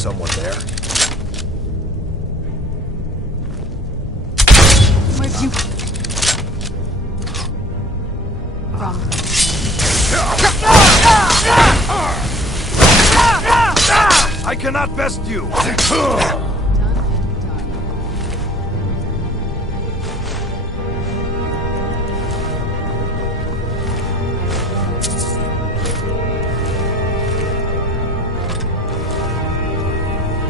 someone there. Where'd you... from? I cannot best you!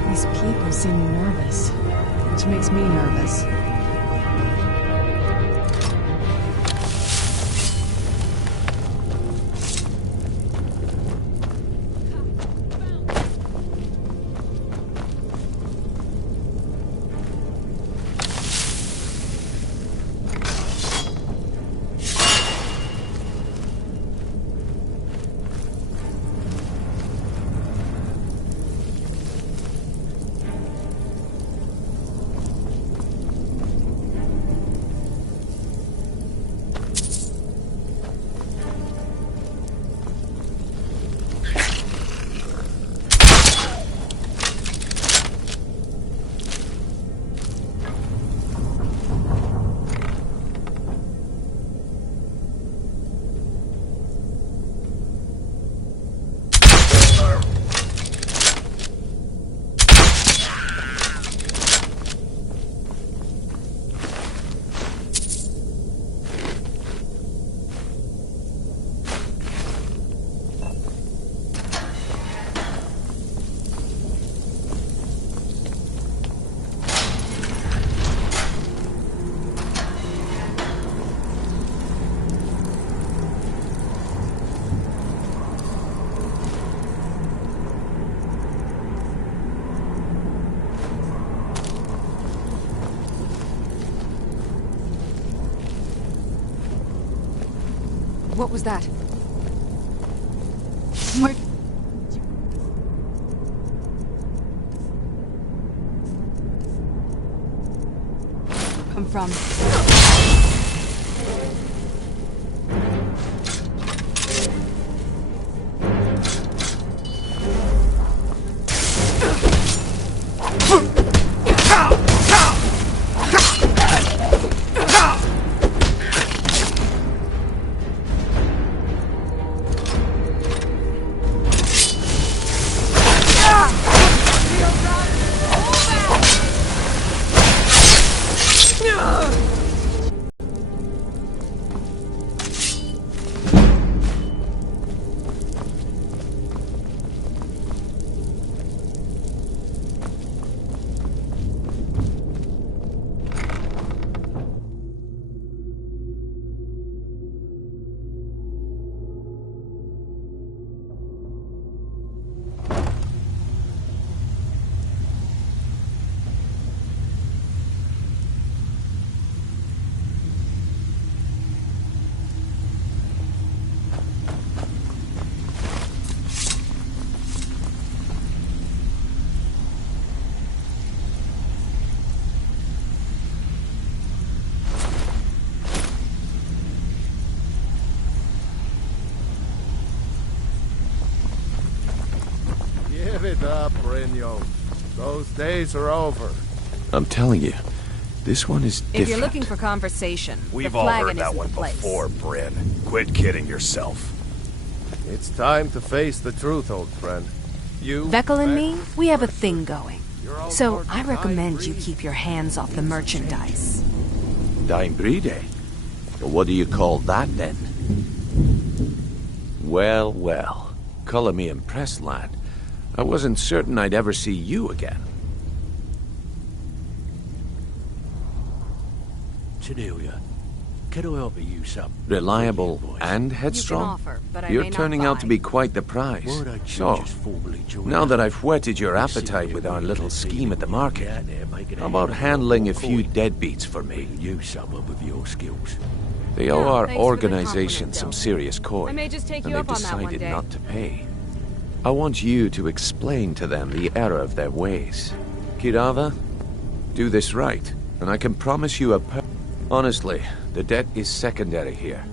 These people seem nervous, which makes me nervous. What was that? Where... come from? Give it up, Brynjo. Those days are over. I'm telling you, this one is different. If you're looking for conversation, We've the all flagon heard that isn't one the place. before, Bryn. Quit kidding yourself. It's time to face the truth, old friend. You... Vekel and me, we have a thing going. You're all So part of I the recommend dying you breed. keep your hands off the merchandise. Dying breed, eh? Well, what do you call that, then? Well, well. Color me impressed, lad. I wasn't certain I'd ever see you again. Cornelia, can I offer you some? Reliable and You can headstrong? offer, but I You're may not turning out buy. to be quite the prize. Why don't you So, just formally join now up? that I've whetted your We'll see appetite where with we our can little live scheme at the when market, you're out there making a how about hell of handling a more few coin. deadbeats for me? We can use someone with your skills. They owe Yeah, our thanks for the organization compliment, some Del. serious coin, I may just take and you they've up on that one decided day. not to pay. I want you to explain to them the error of their ways. Kirava, do this right, and I can promise you Honestly, the debt is secondary here.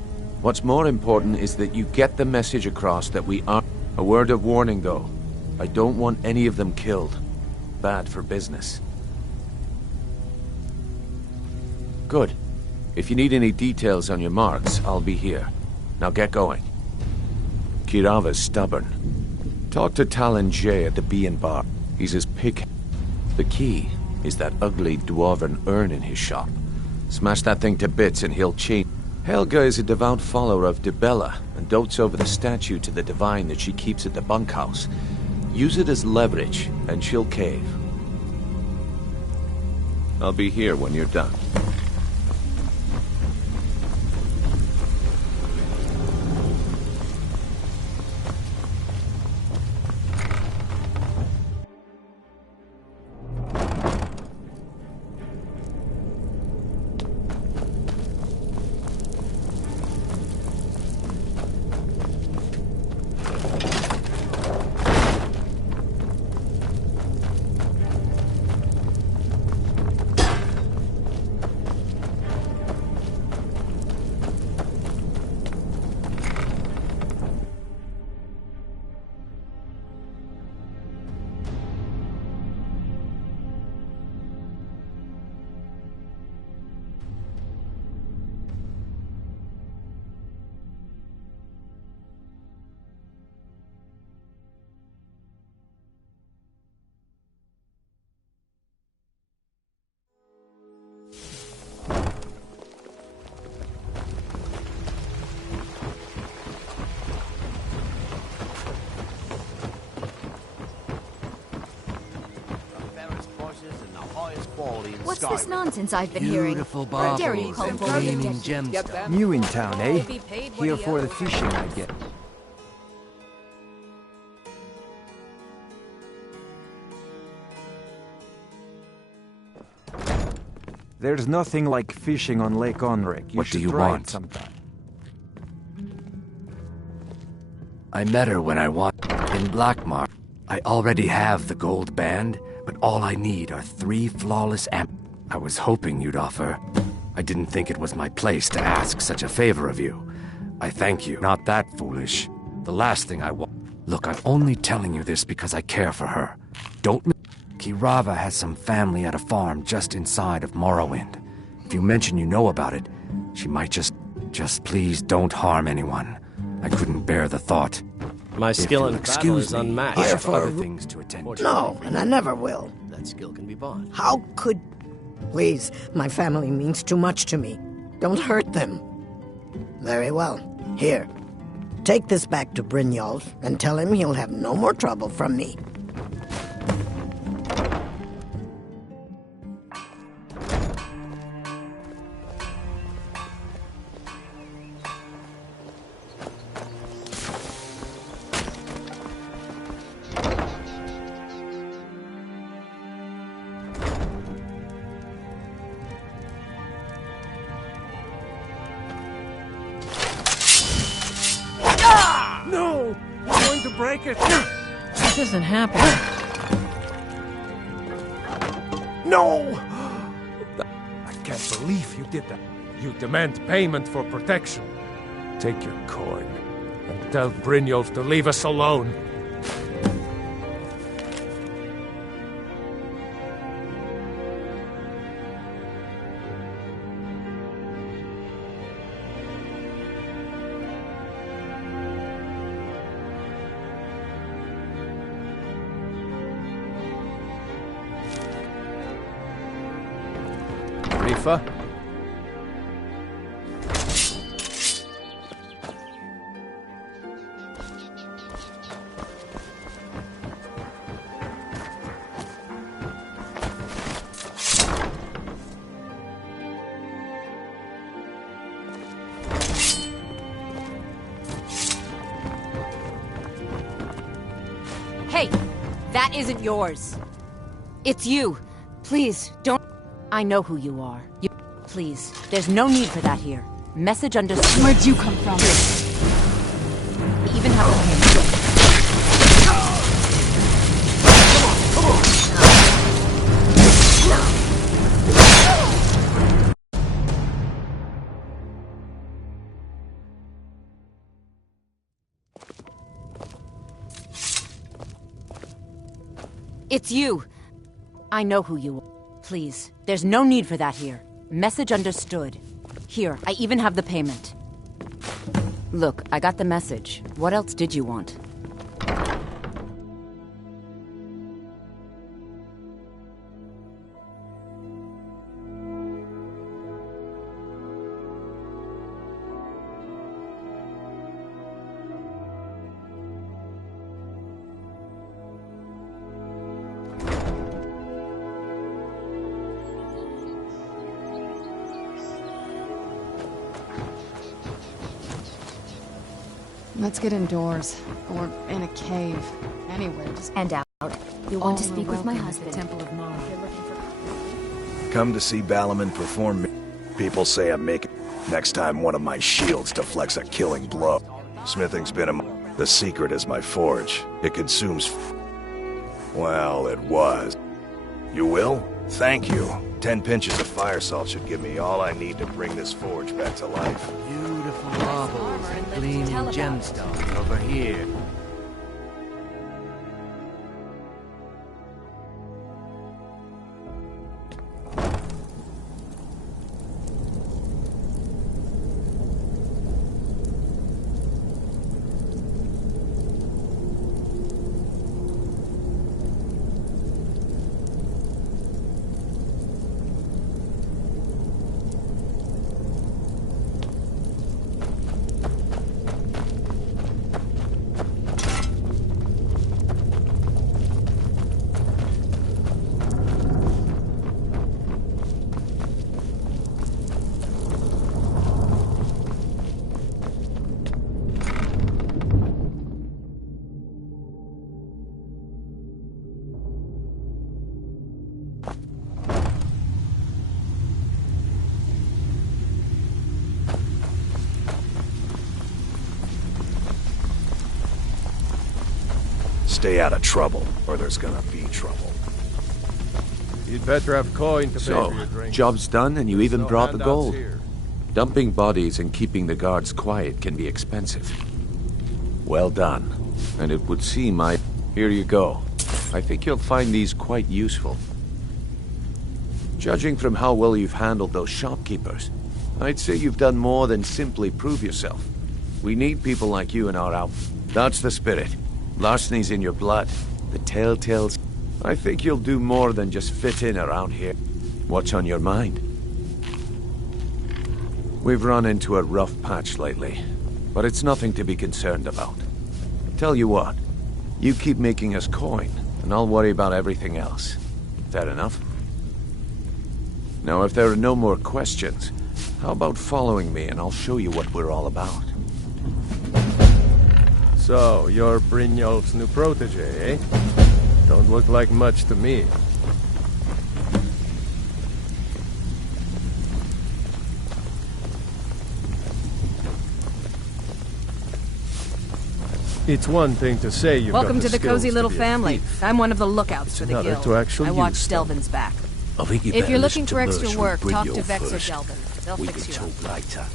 What's more important is that you get the message across that we are... A word of warning, though. I don't want any of them killed. bad for business. Good. If you need any details on your marks, I'll be here. Now get going. Kirava's stubborn. Talk to Talon J at the Bee and Bar. He's his pick. The key is that ugly dwarven urn in his shop. Smash that thing to bits and he'll change. Helga is a devout follower of Dibella and dotes over the statue to the divine that she keeps at the bunkhouse. Use it as leverage and she'll cave. I'll be here when you're done. What's this nonsense I've been hearing? Beautiful Or dare you baubles call and them gleaming objections? gemstones. New in town, eh? Here for the fishing, I get. There's nothing like fishing on Lake Onric. What do should you try want? it sometime. I met her when I want in Blackmark. I already have the gold band, but all I need are 3 flawless amp. I was hoping you'd offer. I didn't think it was my place to ask such a favor of you. I thank you. Not that foolish. The last thing I want. Look, I'm only telling you this because I care for her. Don't. Kirava has some family at a farm just inside of Morrowind. If you mention you know about it, she might just please don't harm anyone. I couldn't bear the thought. My skill in battle is me, unmatched. I have other things to attend to. No, and I never will. That skill can be bought. How could... Please, my family means too much to me. Don't hurt them. Very well. Here. Take this back to Brynjolf and tell him he'll have no more trouble from me. No! I'm going to break it! This isn't happening. No! I can't believe you did that. You demand payment for protection. Take your coin and tell Brynjolf to leave us alone. Rifa? Hey, that isn't yours. It's you. Please, don't... I know who you are. Please, there's no need for that here. Message understood. Where'd you come from? We even have a... It's you. I know who you are. Please, there's no need for that here. Message understood. Here, I even have the payment. Look, I got the message. What else did you want? Let's get indoors. Or in a cave. Anywhere, just... And out. You want to speak with my welcome at husband. the Temple of Mara. Come to see Balaman perform. People say I'm making next time one of my shields deflects a killing blow. Smithing's been the secret is my forge. It consumes. Well, it was. You will? Thank you. 10 pinches of fire salt should give me all I need to bring this forge back to life. Beautiful marbles and gleaming gemstones over here. Stay out of trouble, or there's gonna be trouble. You'd better have coin to pay So, for your drink. job's done and you even No brought the handouts gold. here. Dumping bodies and keeping the guards quiet can be expensive. Well done. And it would seem Here you go. I think you'll find these quite useful. Judging from how well you've handled those shopkeepers, I'd say you've done more than simply prove yourself. We need people like you in our outfit. That's the spirit. Larceny's in your blood. The telltales. I think you'll do more than just fit in around here. What's on your mind? We've run into a rough patch lately, but it's nothing to be concerned about. Tell you what, you keep making us coin, and I'll worry about everything else. Fair enough? Now, if there are no more questions, how about following me and I'll show you what we're all about? So, you're Brynjolf's new protege, eh? Don't look like much to me. It's one thing to say you've Welcome got to the skills cozy to little be a family. thief. I'm one of the lookouts It's for the another guild. to actually I watch use them. Delvin's back. I think you If better you're listen looking to for extra Mercer work, and talk to Brynjolf Vex or first. Delvin. They'll We fix can you up. talk later.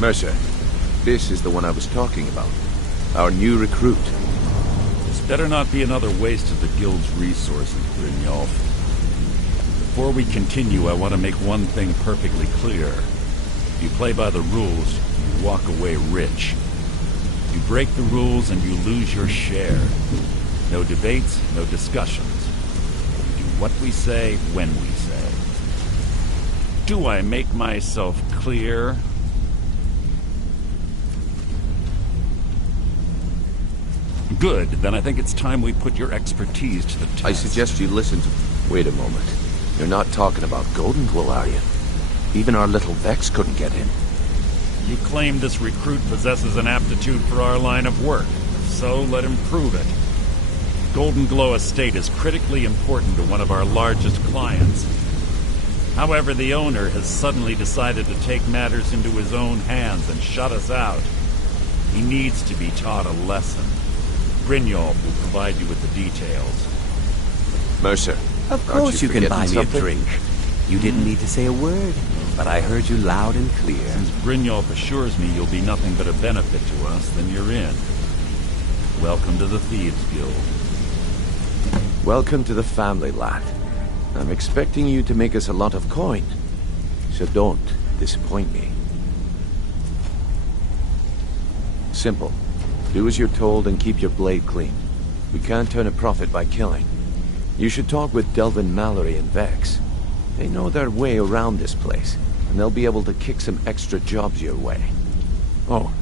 Mercer, this is the one I was talking about. Our new recruit. This better not be another waste of the guild's resources, Brynjolf. Before we continue, I want to make one thing perfectly clear. If you play by the rules, you walk away rich. You break the rules and you lose your share. No debates, no discussions. We do what we say, when we say. Do I make myself clear? Good, then I think it's time we put your expertise to the test. I suggest you listen to... Wait a moment. You're not talking about Golden Glow, are you? Even our little Vex couldn't get in. You claim this recruit possesses an aptitude for our line of work. So let him prove it. Golden Glow Estate is critically important to one of our largest clients. However, the owner has suddenly decided to take matters into his own hands and shut us out. He needs to be taught a lesson. Brynjolf will provide you with the details. Mercer, of course you can buy me something? a drink. You didn't need to say a word, but I heard you loud and clear. Since Brynjolf assures me you'll be nothing but a benefit to us, then you're in. Welcome to the Thieves Guild. Welcome to the family, lad. I'm expecting you to make us a lot of coin, so don't disappoint me. Simple. Do as you're told and keep your blade clean. We can't turn a profit by killing. You should talk with Delvin Mallory and Vex. They know their way around this place, and they'll be able to kick some extra jobs your way. Oh,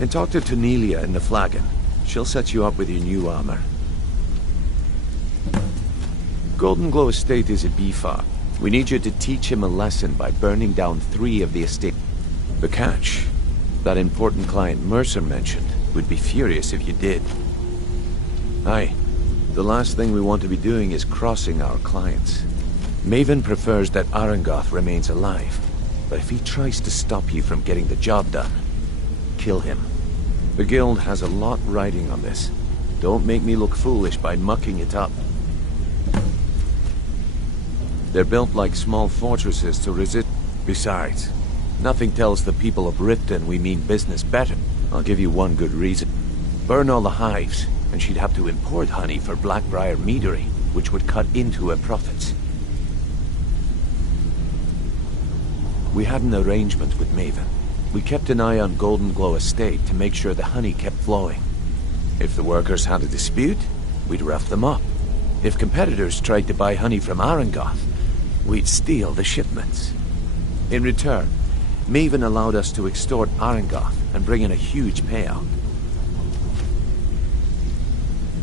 and talk to Tanelia in the Flagon. She'll set you up with your new armor. Golden Glow Estate is a pt.5. We need you to teach him a lesson by burning down 3 of the estate. The catch, that important client Mercer mentioned, would be furious if you did. Aye, the last thing we want to be doing is crossing our clients. Maven prefers that Arangoth remains alive, but if he tries to stop you from getting the job done, kill him. The guild has a lot riding on this. Don't make me look foolish by mucking it up. They're built like small fortresses to resist. Besides, nothing tells the people of Riften we mean business better. I'll give you one good reason. Burn all the hives, and she'd have to import honey for Blackbriar Meadery, which would cut into her profits. We had an arrangement with Maven. We kept an eye on Golden Glow Estate to make sure the honey kept flowing. If the workers had a dispute, we'd rough them up. If competitors tried to buy honey from Arangoth, we'd steal the shipments. In return, Maven allowed us to extort Arangoth and bring in a huge payout.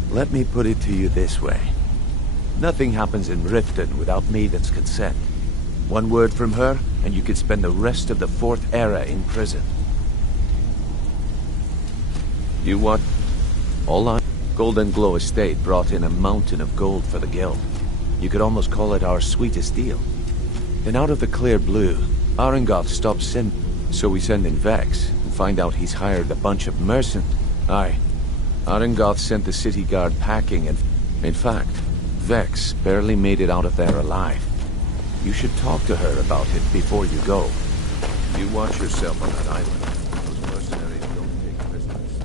Let me put it to you this way. Nothing happens in Riften without Maven's consent. One word from her, and you could spend the rest of the 4th era in prison. You what? All on Golden Glow Estate brought in a mountain of gold for the guild. You could almost call it our sweetest deal. Then out of the clear blue, Arangoth stopped sending, so we send in Vex and find out he's hired a bunch of mercenaries. Aye, Arangoth sent the city guard packing and... In fact, Vex barely made it out of there alive. You should talk to her about it before you go. You watch yourself on that island. Those mercenaries don't take prisoners.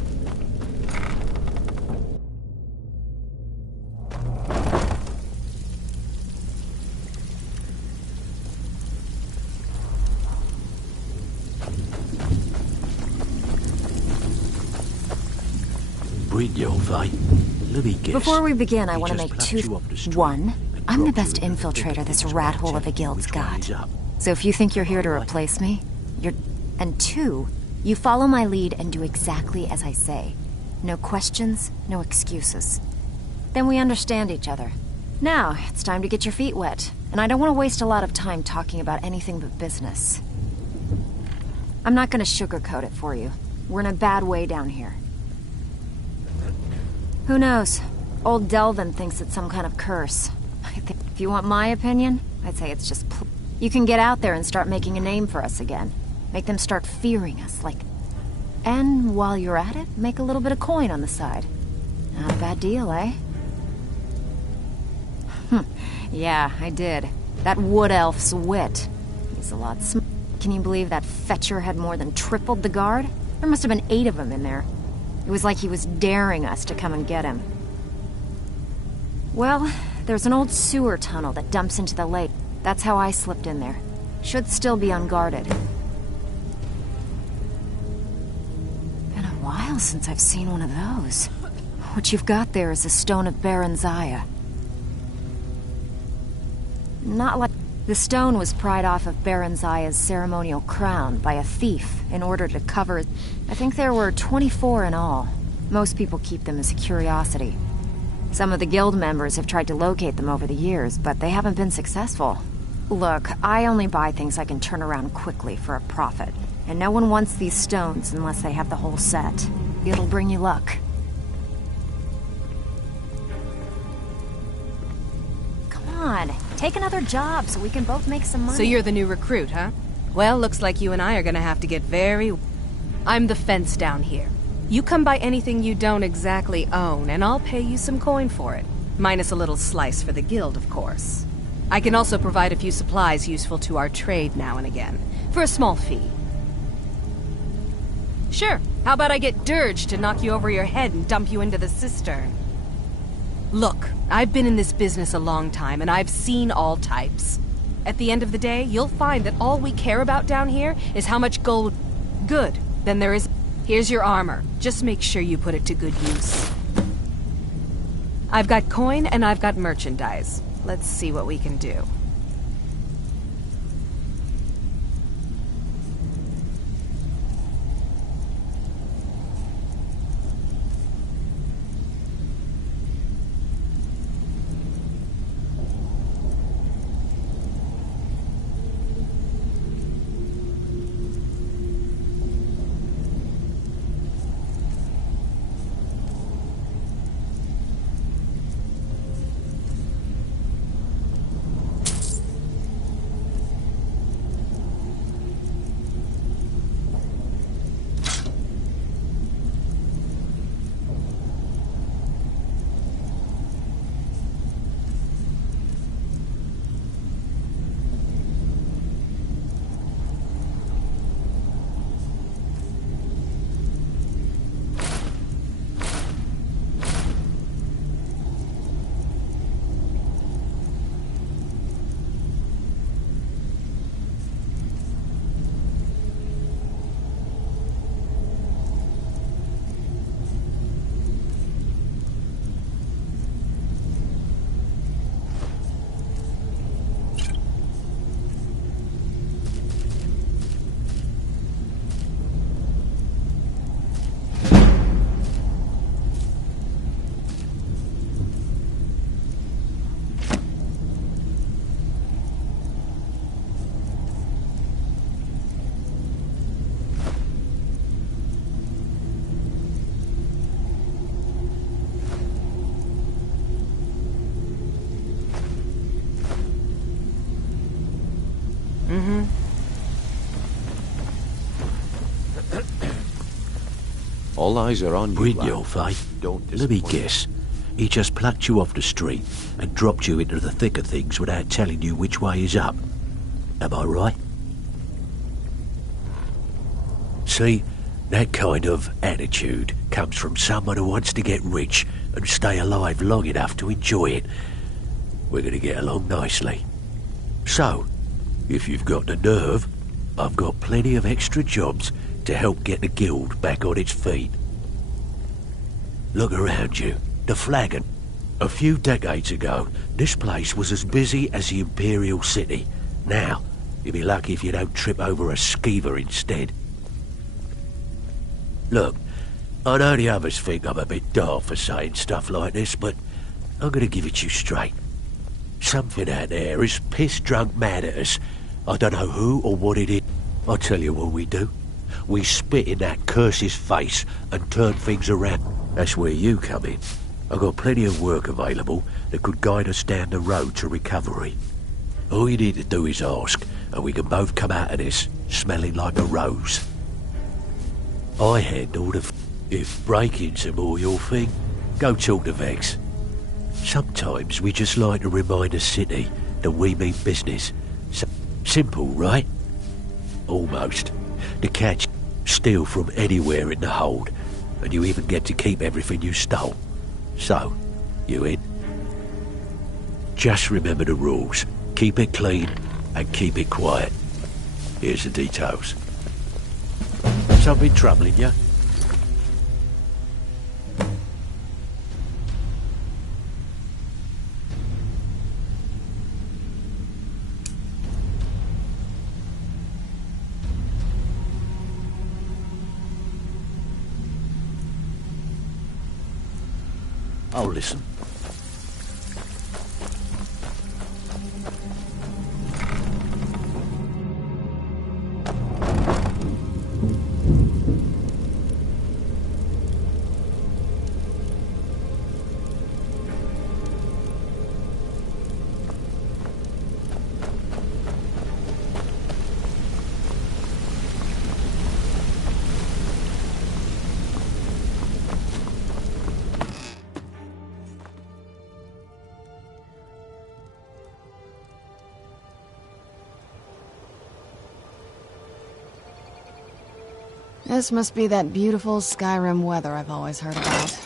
Before we begin, I want to make 2... 1, I'm the best infiltrator this rat hole of a guild's got. So if you think you're here to replace me, you're... And 2, you follow my lead and do exactly as I say. No questions, no excuses. Then we understand each other. Now, it's time to get your feet wet. And I don't want to waste a lot of time talking about anything but business. I'm not going to sugarcoat it for you. We're in a bad way down here. Who knows? Old Delvin thinks it's some kind of curse. If you want my opinion, I'd say it's just... You can get out there and start making a name for us again. Make them start fearing us, like... And while you're at it, make a little bit of coin on the side. Not a bad deal, eh? Yeah, I did. That wood elf's wit. He's a lot smart. Can you believe that fetcher had more than tripled the guard? There must have been 8 of them in there. It was like he was daring us to come and get him. Well, there's an old sewer tunnel that dumps into the lake. That's how I slipped in there. Should still be unguarded. Been a while since I've seen one of those. What you've got there is a stone of Baron Zaya. Not like... The stone was pried off of Baron Zaya's ceremonial crown by a thief in order to cover... I think there were 24 in all. Most people keep them as a curiosity. Some of the guild members have tried to locate them over the years, but they haven't been successful. Look, I only buy things I can turn around quickly for a profit, and no one wants these stones unless they have the whole set. It'll bring you luck. Come on, take another job so we can both make some money. So you're the new recruit, huh? Well, looks like you and I are gonna have to get very... I'm the fence down here. You come by anything you don't exactly own, and I'll pay you some coin for it. Minus a little slice for the guild, of course. I can also provide a few supplies useful to our trade now and again, for a small fee. Sure, how about I get Dirge to knock you over your head and dump you into the cistern? Look, I've been in this business a long time, and I've seen all types. At the end of the day, you'll find that all we care about down here is how much gold... Good. Then there is... Here's your armor. Just make sure you put it to good use. I've got coin and I've got merchandise. Let's see what we can do. All eyes are on you, Brynjolf, eh? Don't Let me disappoint. guess. He just plucked you off the street and dropped you into the thick of things without telling you which way is up. Am I right? See, that kind of attitude comes from someone who wants to get rich and stay alive long enough to enjoy it. We're going to get along nicely. So, if you've got the nerve, I've got plenty of extra jobs to help get the guild back on its feet. Look around you. The flagon. A few decades ago, this place was as busy as the Imperial City. Now, you'll be lucky if you don't trip over a skeever instead. Look, I know the others think I'm a bit daft for saying stuff like this, but I'm gonna give it you straight. Something out there is piss-drunk mad at us. I don't know who or what it is. I'll tell you what we do. We spit in that curse's face and turn things around. That's where you come in. I've got plenty of work available that could guide us down the road to recovery. All you need to do is ask, and we can both come out of this smelling like a rose. I handle the... If break-ins are more your thing, go talk to Vex. Sometimes we just like to remind the city that we mean business. Simple, right? Almost. The catch, steal from anywhere in the hold, and you even get to keep everything you stole. So, you in? Just remember the rules. Keep it clean and keep it quiet. Here's the details. Something troubling you? I'll listen. This must be that beautiful Skyrim weather I've always heard about.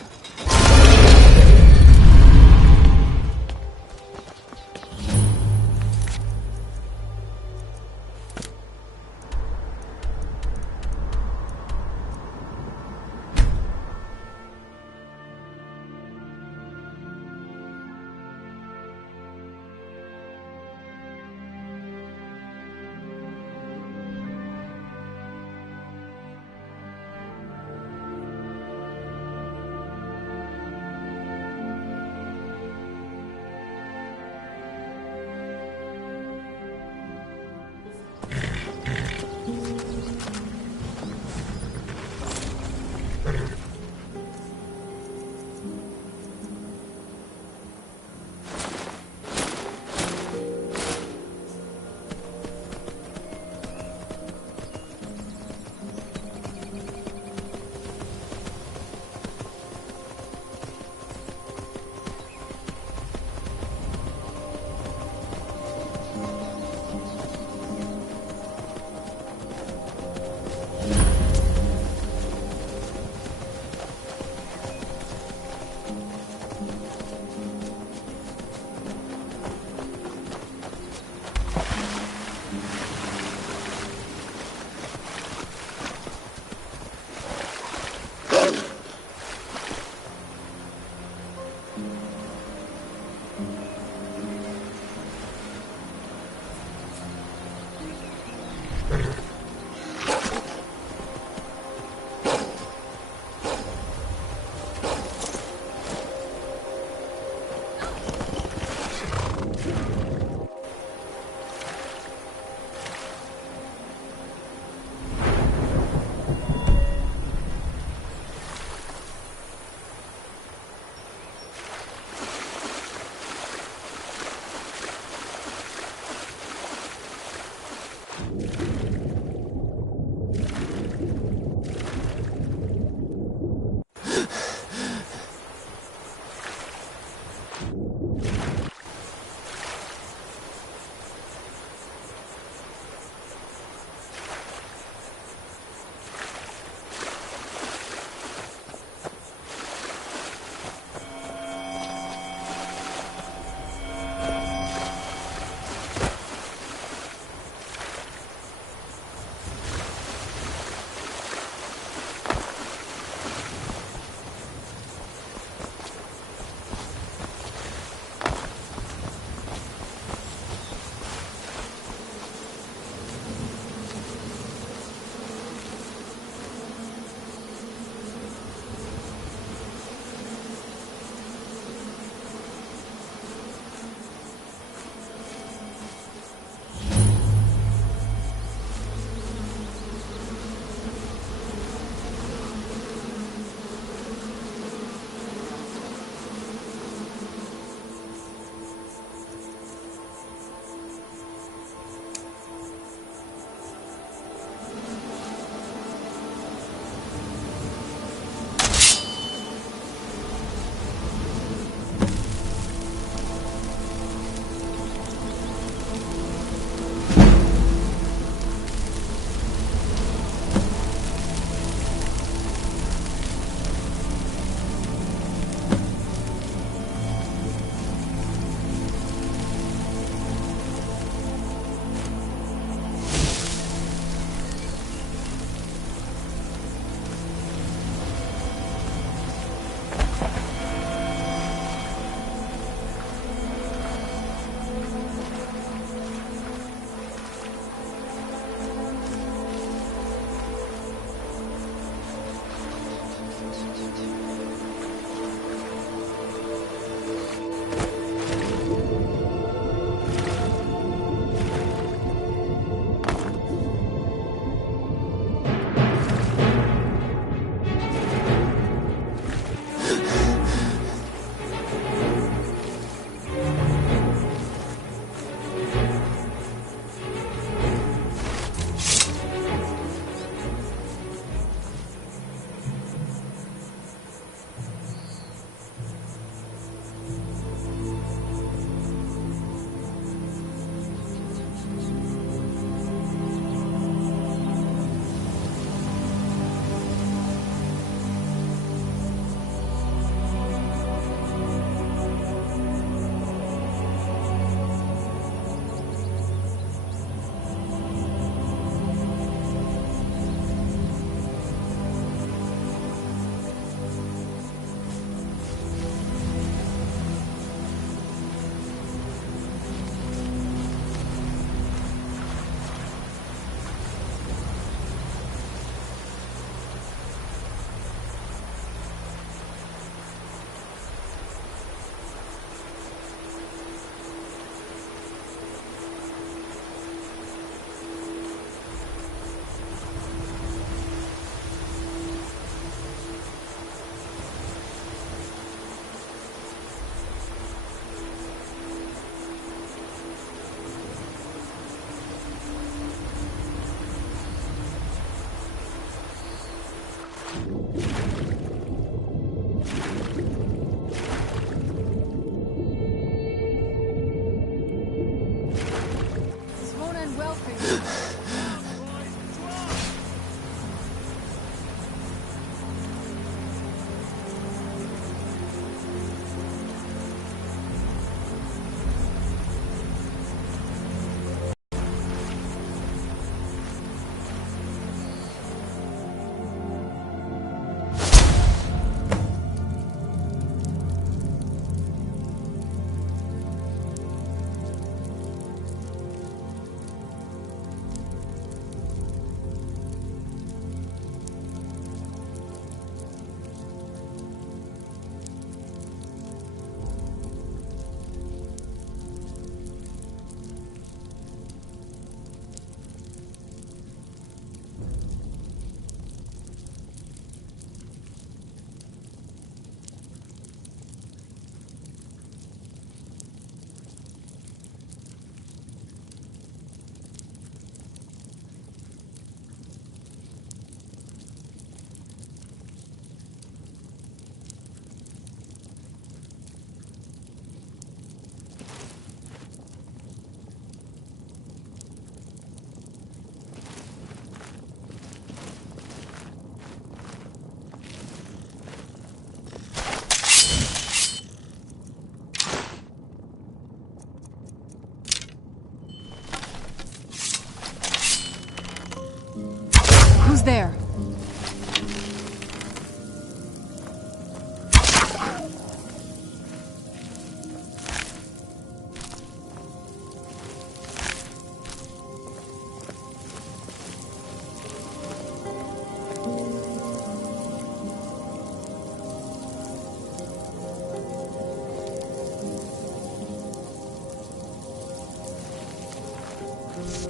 Who's there?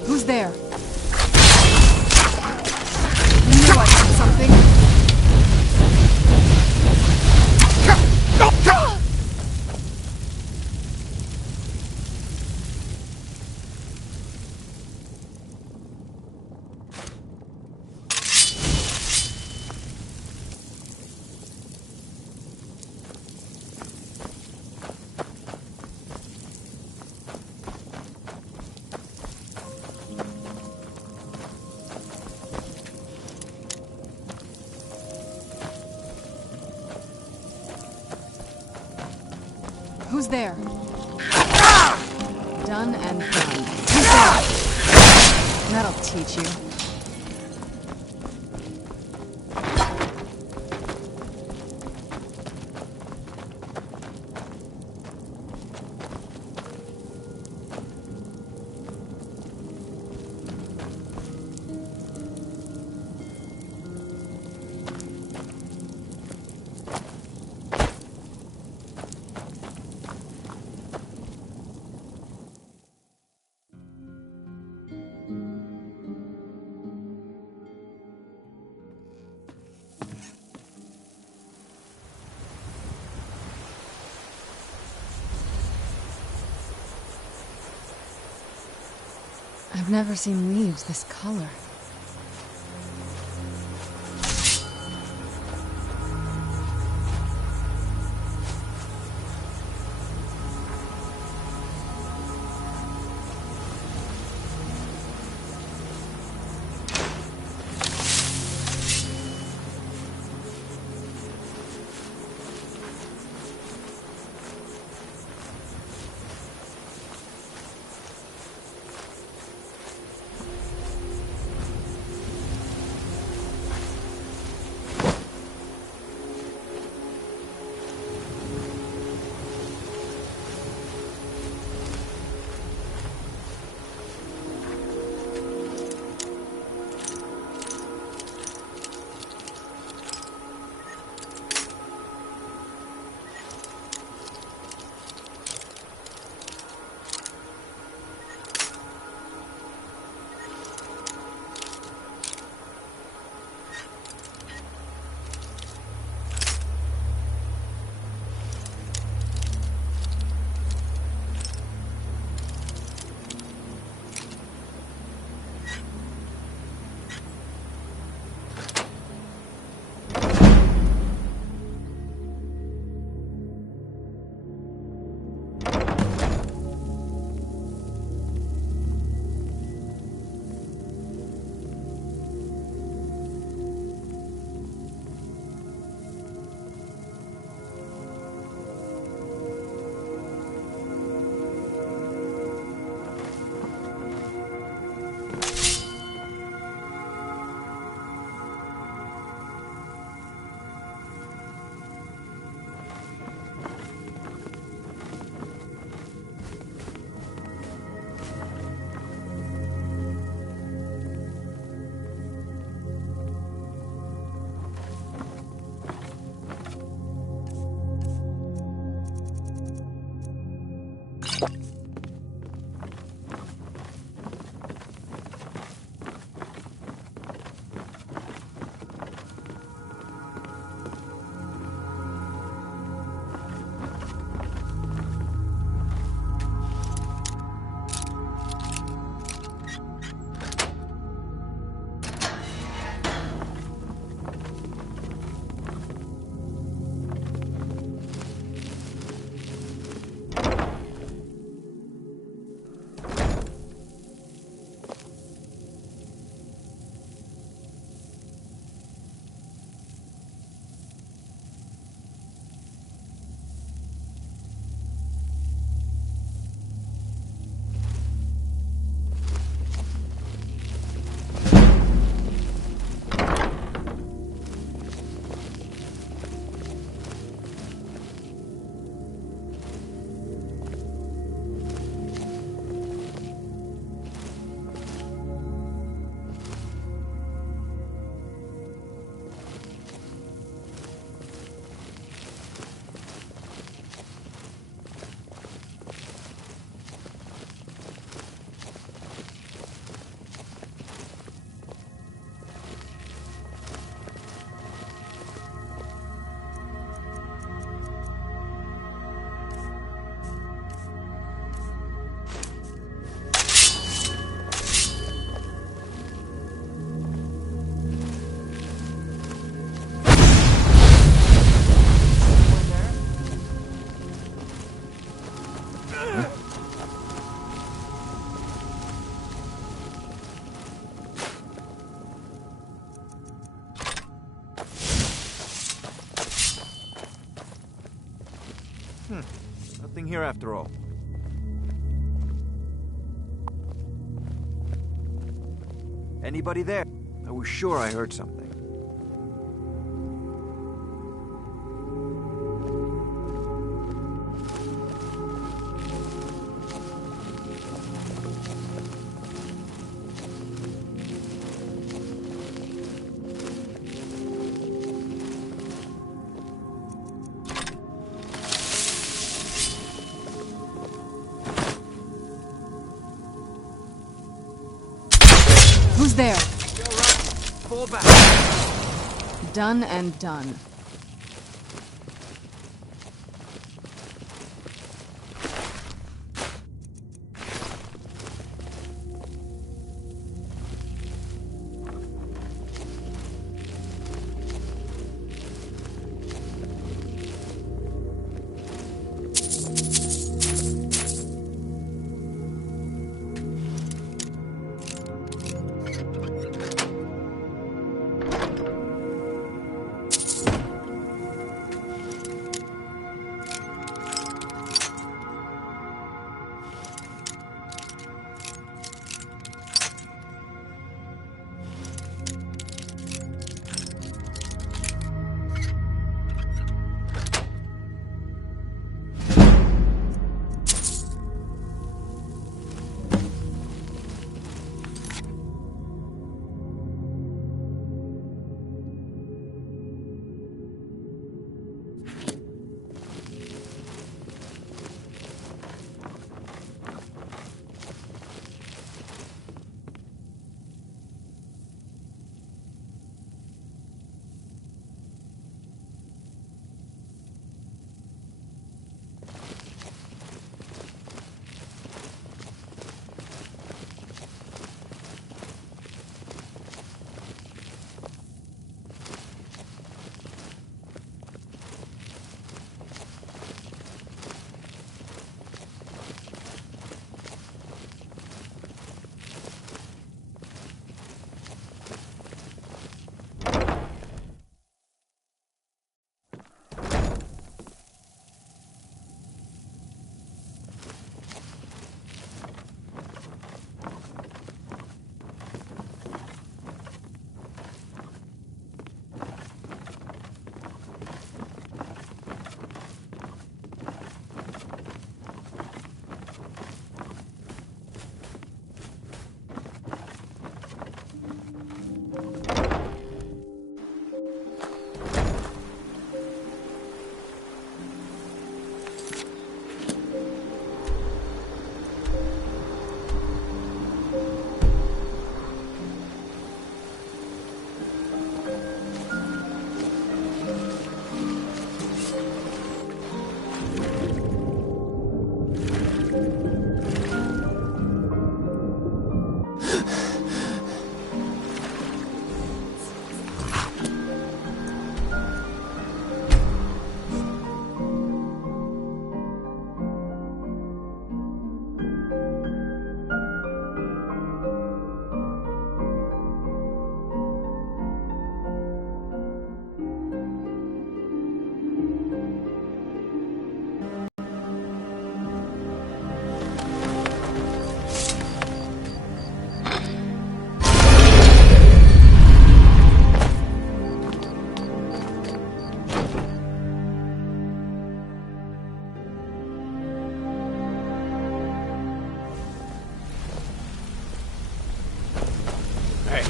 Who's there? You knew I did something. Who's there? Done and done. Who's there? That'll teach you. I've never seen leaves this color. Nothing here after all. Anybody there? I was sure I heard something. Who's there? Fall back. Done and done.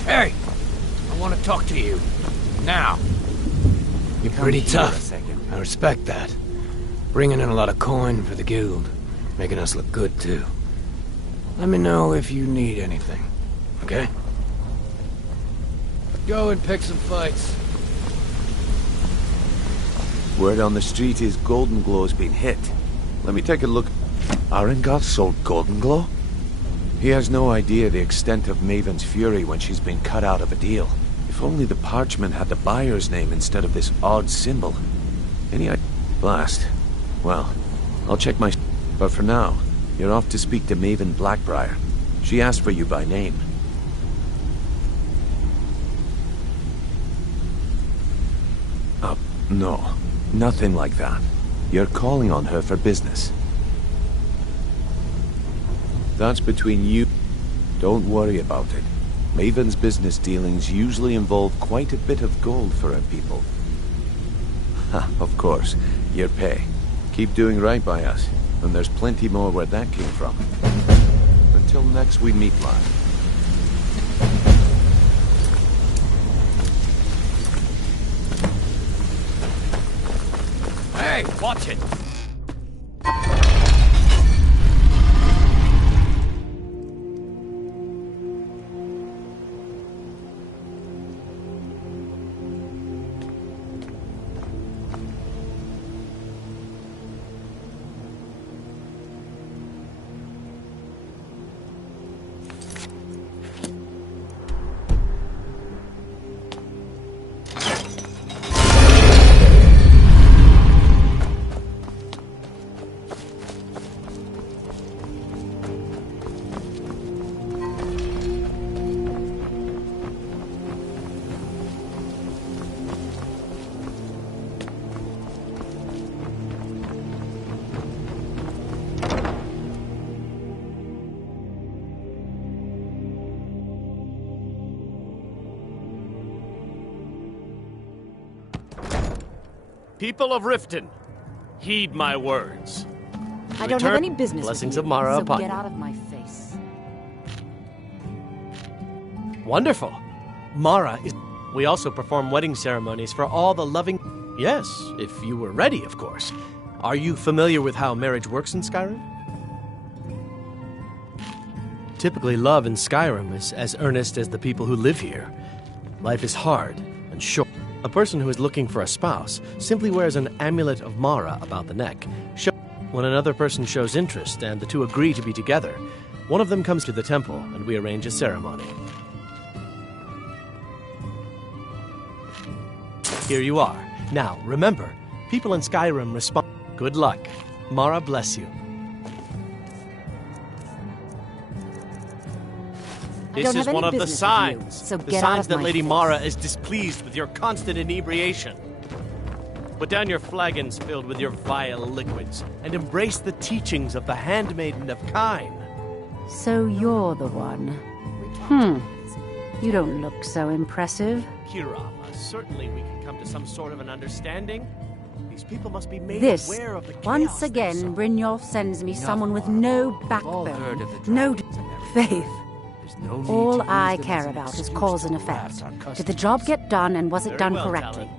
Hey! I want to talk to you. Now. You're pretty tough. I respect that. Bringing in a lot of coin for the guild. Making us look good, too. Let me know if you need anything. Okay? Go and pick some fights. Word on the street is Golden Glow's been hit. Let me take a look. Arengoth sold Golden Glow? He has no idea the extent of Maven's fury when she's been cut out of a deal. If only the parchment had the buyer's name instead of this odd symbol. Any idea? Blast. Well, I'll check my... But for now, you're off to speak to Maven Blackbriar. She asked for you by name. No. Nothing like that. You're calling on her for business. That's between you. Don't worry about it. Maven's business dealings usually involve quite a bit of gold for her people. Ha, of course. Your pay. Keep doing right by us, and there's plenty more where that came from. Until next we meet, lad. Hey, watch it! People of Riften, heed my words. I don't have any business Blessings with you, of Mara so upon get you. out of my face. Wonderful. Mara is... We also perform wedding ceremonies for all the loving... Yes, if you were ready, of course. Are you familiar with how marriage works in Skyrim? Typically, love in Skyrim is as earnest as the people who live here. Life is hard and short. A person who is looking for a spouse simply wears an amulet of Mara about the neck. When another person shows interest and the two agree to be together, one of them comes to the temple and we arrange a ceremony. Here you are. Now, remember, people in Skyrim respond. Good luck. Mara bless you. This is one of the signs. So the get out signs of that my Lady face. Mara is displeased with your constant inebriation. Put down your flagons filled with your vile liquids and embrace the teachings of the handmaiden of Kine. So you're the one. You don't look so impressive. Kirava, certainly we can come to some sort of an understanding. These people must be made This, aware of the chaos once they again, saw. Brynjolf sends me someone with no backbone, no faith. All I care about is cause and effect. Did the job get done, and was it done correctly?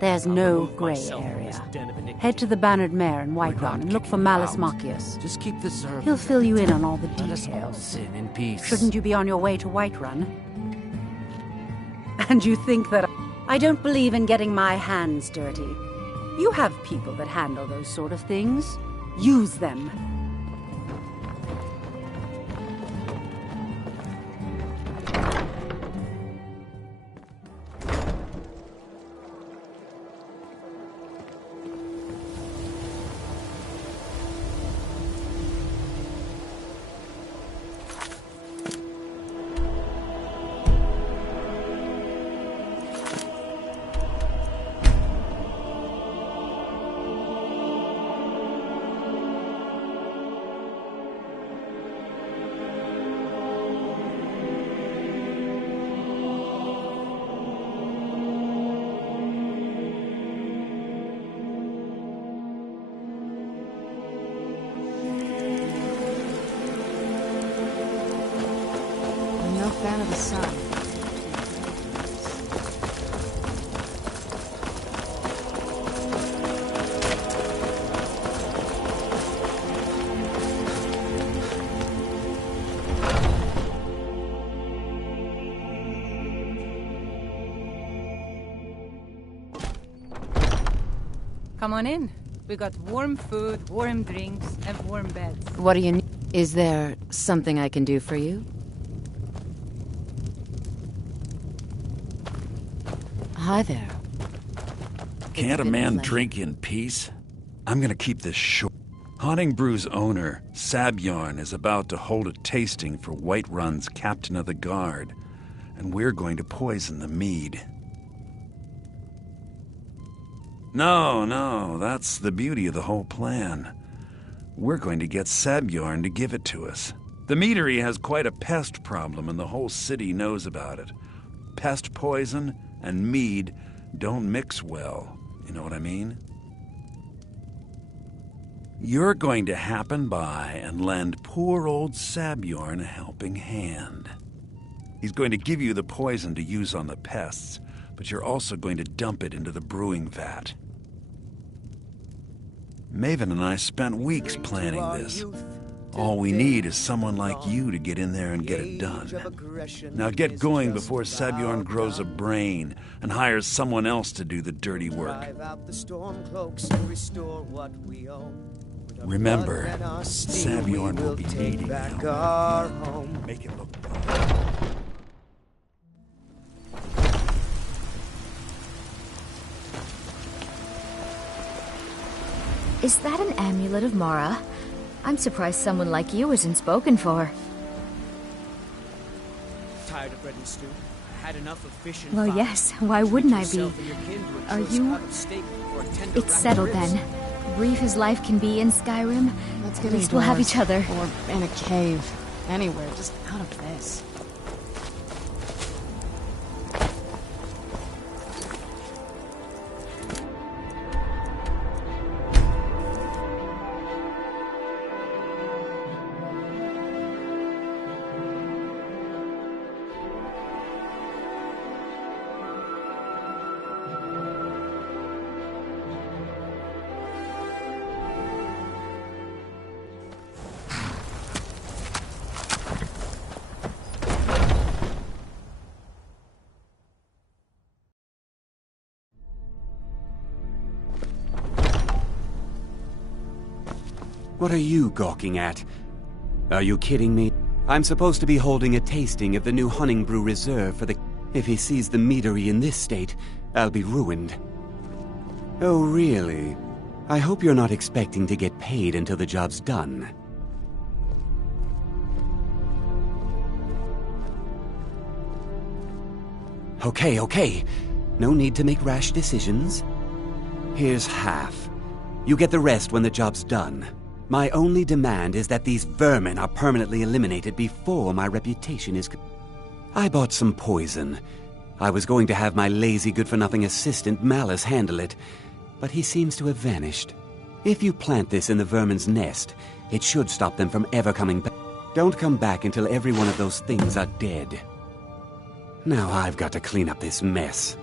There's no grey area. Head to the Bannered Mare in Whiterun and look for Malus Macius. Just keep the servant. He'll fill you in on all the Let us all details. sin in peace. Shouldn't you be on your way to Whiterun? And you think that I don't believe in getting my hands dirty. You have people that handle those sort of things. Use them. Fan of the sun. Come on in. We got warm food, warm drinks, and warm beds. What do you need? Is there something I can do for you? Hi there. Can't a man drink in peace? I'm gonna keep this short. Haunting Brew's owner, Sabjorn, is about to hold a tasting for Whiterun's Captain of the Guard, and we're going to poison the mead. No, that's the beauty of the whole plan. We're going to get Sabjorn to give it to us. The meadery has quite a pest problem, and the whole city knows about it. Pest poison and mead don't mix well. You know what I mean? You're going to happen by and lend poor old Sabjorn a helping hand. He's going to give you the poison to use on the pests, but you're also going to dump it into the brewing vat. Maven and I spent weeks planning this. All we need is someone like you to get in there and get it done. Now get going before Sabjorn grows a brain and hires someone else to do the dirty work. Remember, Sabjorn will be needing help. Make it look bad. Is that an amulet of Mara? I'm surprised someone like you isn't spoken for. Tired of bread and stew? Had enough of fish and Well, fire? yes. Why wouldn't I be? Are you... It's settled then. Brief as life can be in Skyrim, Let's at get least we'll have indoors. each other. Or in a cave. Anywhere, just out of this. What are you gawking at? Are you kidding me? I'm supposed to be holding a tasting of the new Honningbrew Reserve for the... If he sees the meadery in this state, I'll be ruined. Oh, really? I hope you're not expecting to get paid until the job's done. Okay. No need to make rash decisions. Here's half. You get the rest when the job's done. My only demand is that these vermin are permanently eliminated before my reputation is... I bought some poison. I was going to have my lazy good-for-nothing assistant Malice handle it, but he seems to have vanished. If you plant this in the vermin's nest, it should stop them from ever coming back. Don't come back until every one of those things are dead. Now I've got to clean up this mess.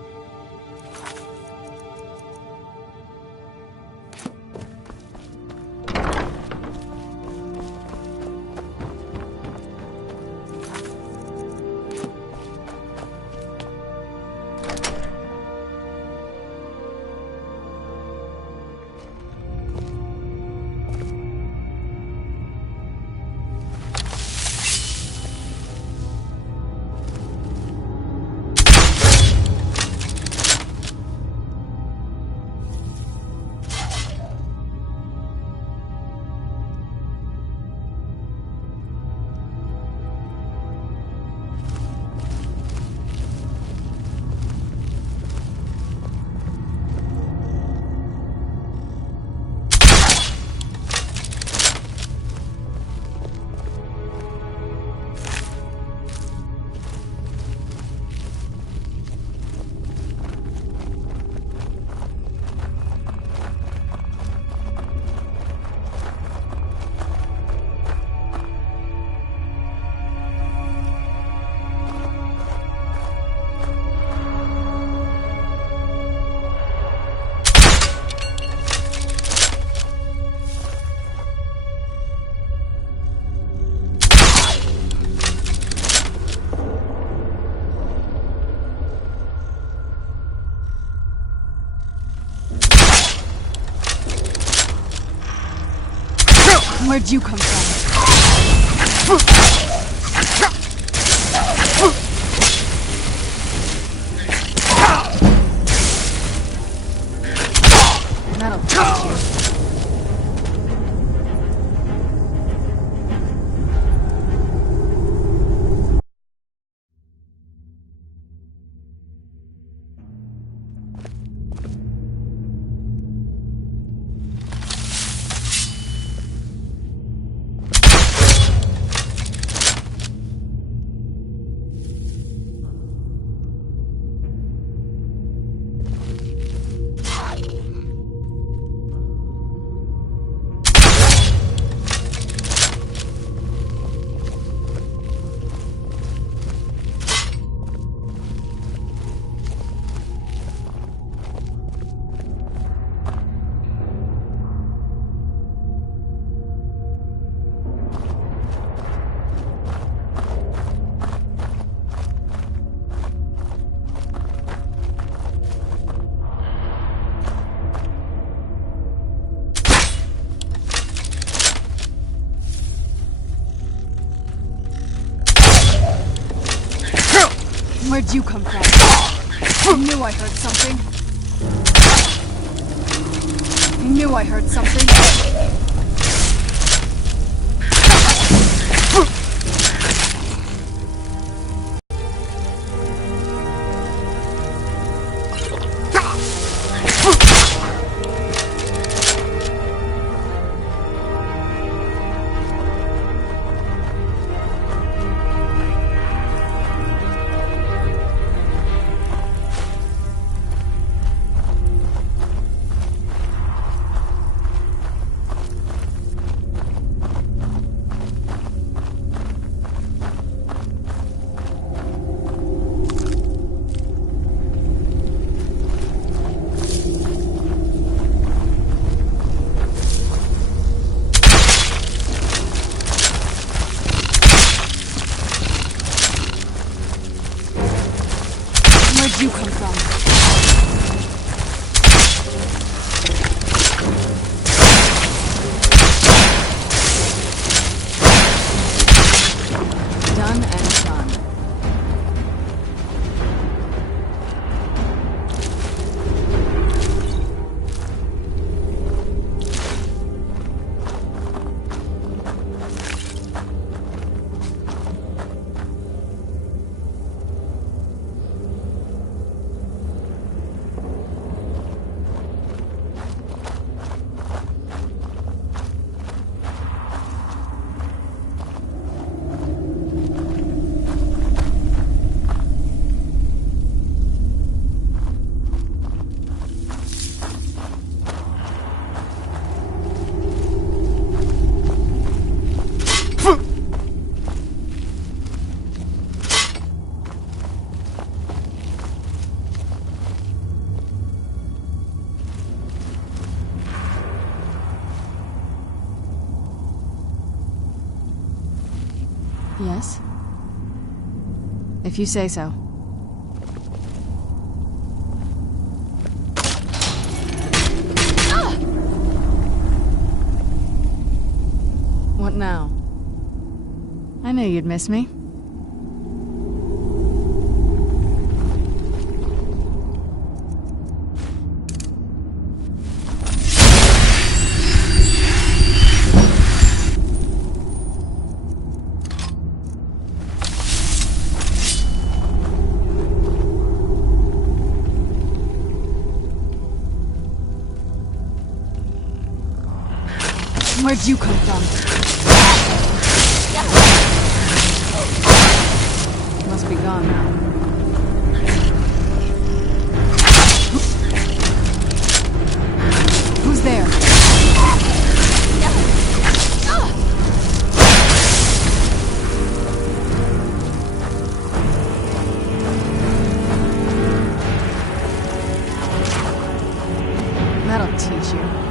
Where'd you come from? That'll teach you. Where'd you come from? I knew I heard something. I knew I heard something. Where'd you come from? Done and done. Yes? If you say so. What now? I knew you'd miss me. Where'd you come from? Must be gone now. Who's there? That'll teach you.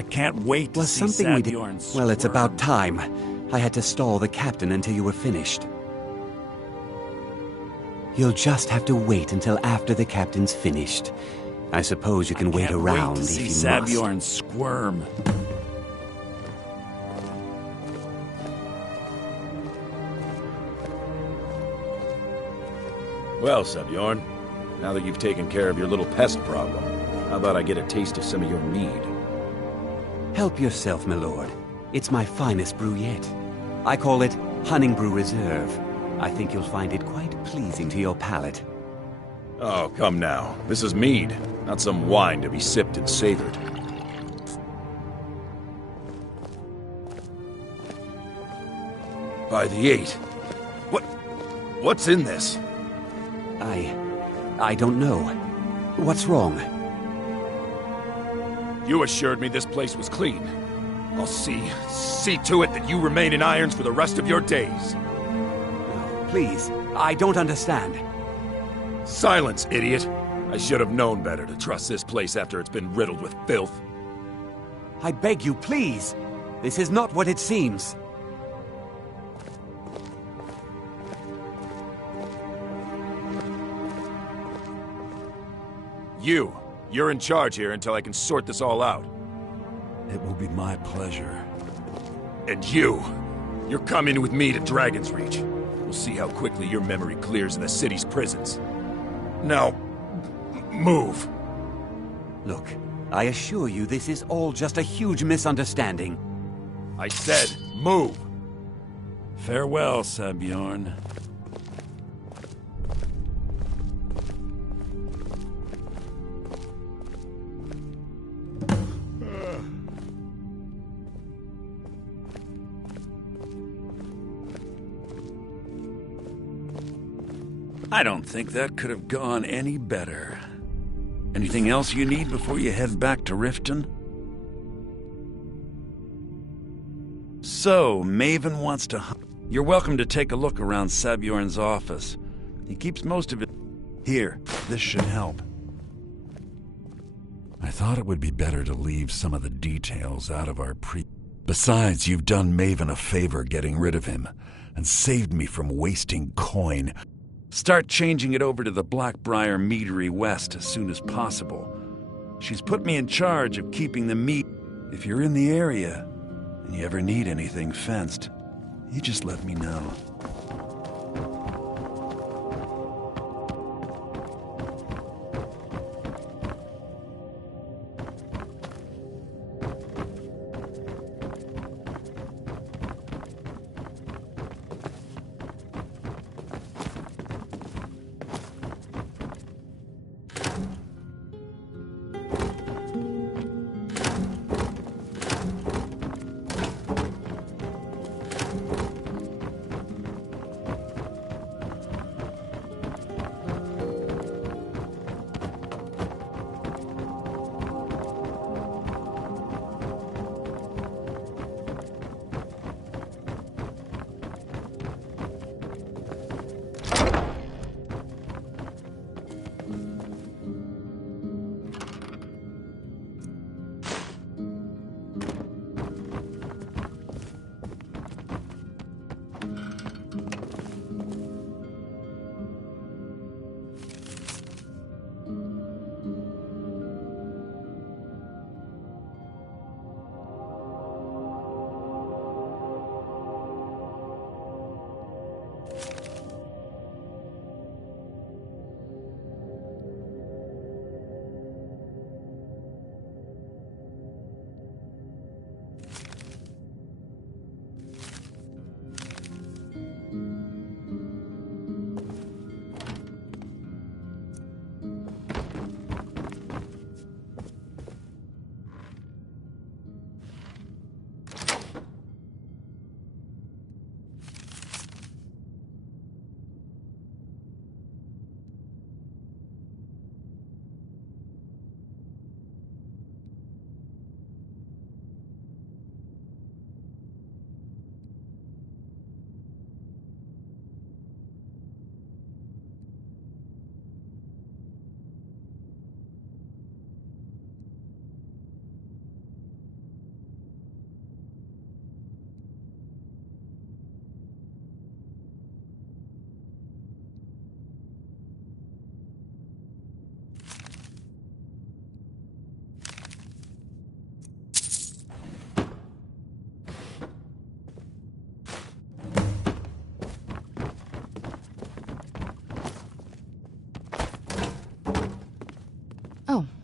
I can't wait to Was see something we did. Sabjorn Well, it's squirm. about time. I had to stall the captain until you were finished. You'll just have to wait until after the captain's finished. I suppose you can wait around to if see you Sabjorn must. squirm. Well, Sabjorn, now that you've taken care of your little pest problem, how about I get a taste of some of your mead? Help yourself, my lord. It's my finest brew yet. I call it Hunting Brew Reserve. I think you'll find it quite pleasing to your palate. Oh, come now. This is mead, not some wine to be sipped and savored. By the 8. What's in this? I don't know. What's wrong? You assured me this place was clean. I'll see to it that you remain in irons for the rest of your days. Please, I don't understand. Silence, idiot! I should have known better to trust this place after it's been riddled with filth. I beg you, please! This is not what it seems. You're in charge here until I can sort this all out. It will be my pleasure. And you're coming with me to Dragon's Reach. We'll see how quickly your memory clears in the city's prisons. Now, move. Look, I assure you this is all just a huge misunderstanding. I said, move. Farewell, Sabjorn. I don't think that could have gone any better. Anything else you need before you head back to Riften? So, Maven wants to... You're welcome to take a look around Sabjorn's office. He keeps most of it... Here, this should help. I thought it would be better to leave some of the details out of our Besides, you've done Maven a favor getting rid of him, and saved me from wasting coin. Start changing it over to the Blackbriar Meadery West as soon as possible. She's put me in charge of keeping the meat. If you're in the area, and you ever need anything fenced, you just let me know.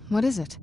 What is it?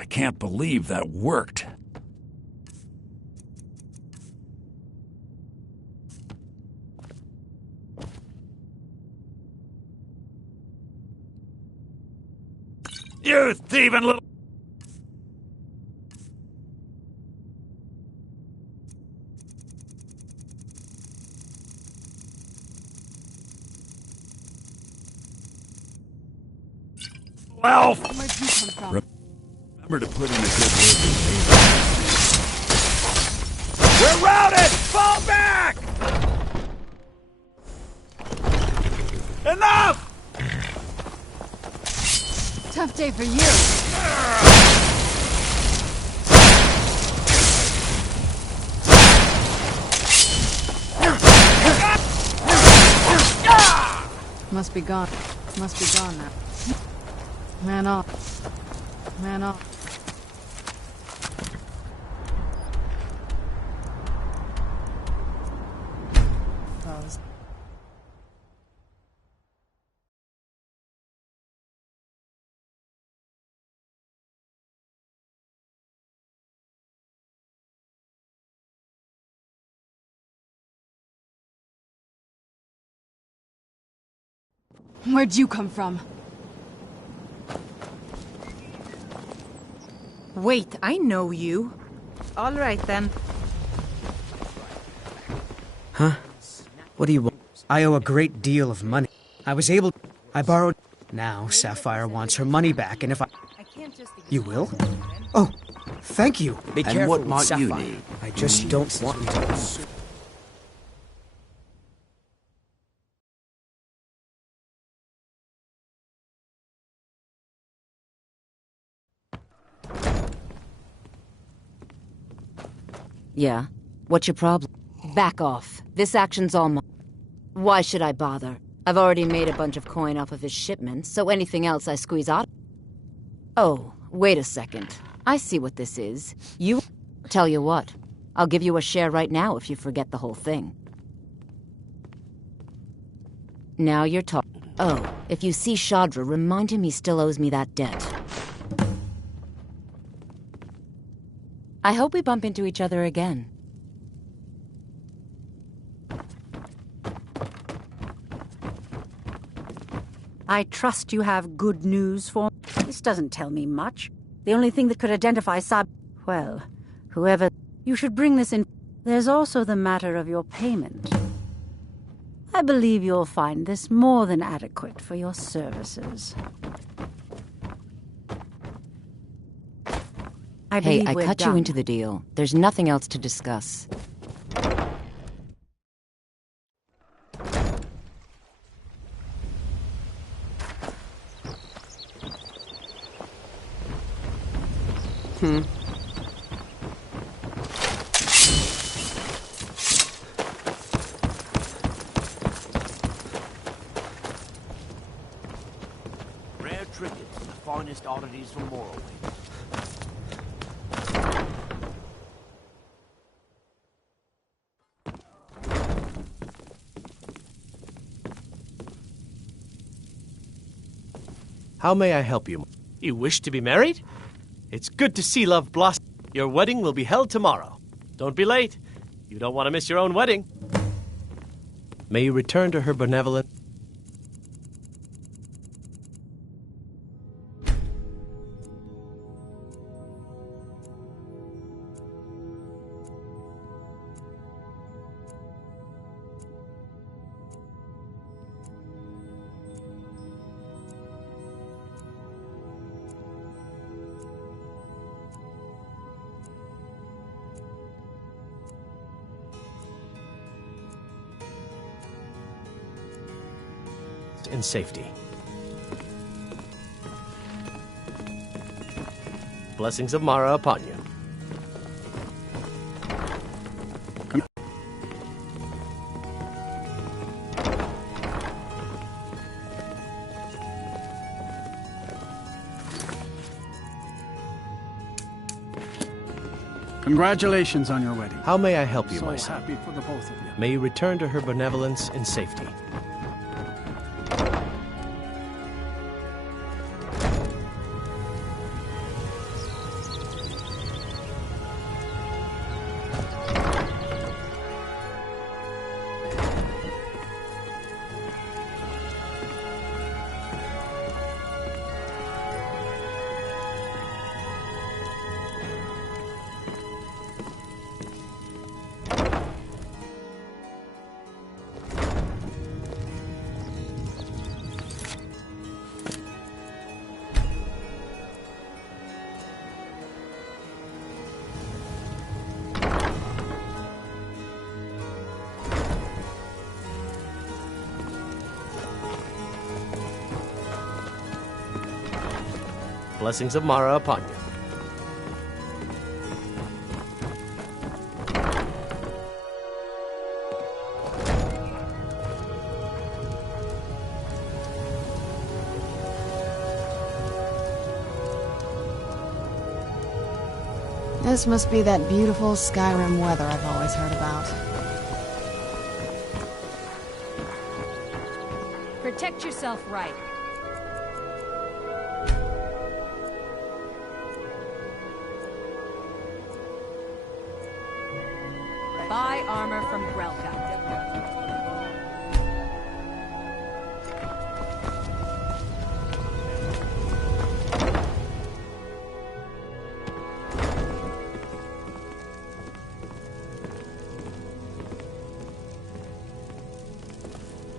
I can't believe that worked. You thieving little... Elf! Where'd you come from? Remember to put in a good word. We're routed! Fall back! Enough! Tough day for you. Must be gone. Must be gone now. Man off. Man off. Pose. Where'd you come from? Wait, I know you. All right, then. Huh? What do you want? I owe a great deal of money. I borrowed... Now, Sapphire wants her money back, and if I... You will? Oh, thank you. Be careful what with might Sapphire. you need? I just don't want you to... Yeah? What's your problem? Back off. This action's all mine. Why should I bother? I've already made a bunch of coin off of his shipments, so anything else I squeeze out... Oh, wait a second. I see what this is. You... Tell you what. I'll give you a share right now if you forget the whole thing. Now you're talking. Oh, if you see Shadra, remind him he still owes me that debt. I hope we bump into each other again. I trust you have good news for me. This doesn't tell me much. The only thing that could identify well, whoever... You should bring this in... There's also the matter of your payment. I believe you'll find this more than adequate for your services. Hey, I cut you into the deal. There's nothing else to discuss. Rare trinkets, the finest oddities from Morrowind. How may I help you? You wish to be married? It's good to see love blossom. Your wedding will be held tomorrow. Don't be late. You don't want to miss your own wedding. May you return to her benevolent... in safety. Blessings of Mara upon you. Congratulations on your wedding. How may I help you, my So son? happy for the both of you. May you return to her benevolence in safety. Blessings of Mara upon you. This must be that beautiful Skyrim weather I've always heard about. Protect yourself right. Buy armor from Grelka.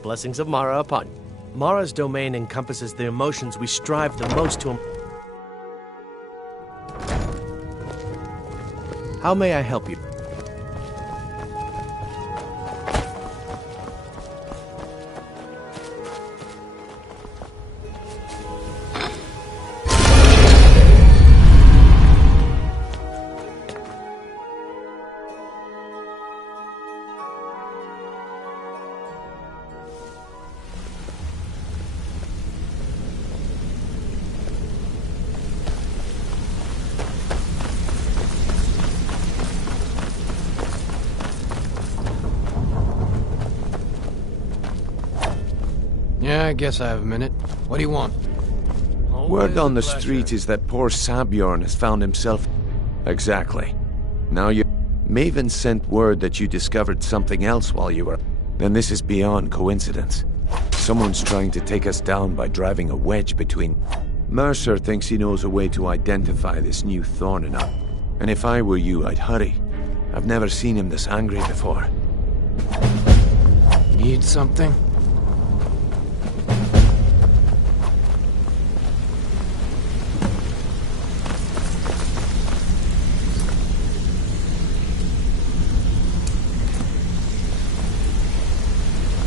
Blessings of Mara upon you. Mara's domain encompasses the emotions we strive the most to... How may I help you? Yeah, I guess I have a minute. What do you want? Word on the street is that poor Sabjorn has found himself... Exactly. Now you... Maven sent word that you discovered something else while you were... Then this is beyond coincidence. Someone's trying to take us down by driving a wedge between... Mercer thinks he knows a way to identify this new thorn in us. And if I were you, I'd hurry. I've never seen him this angry before. Need something?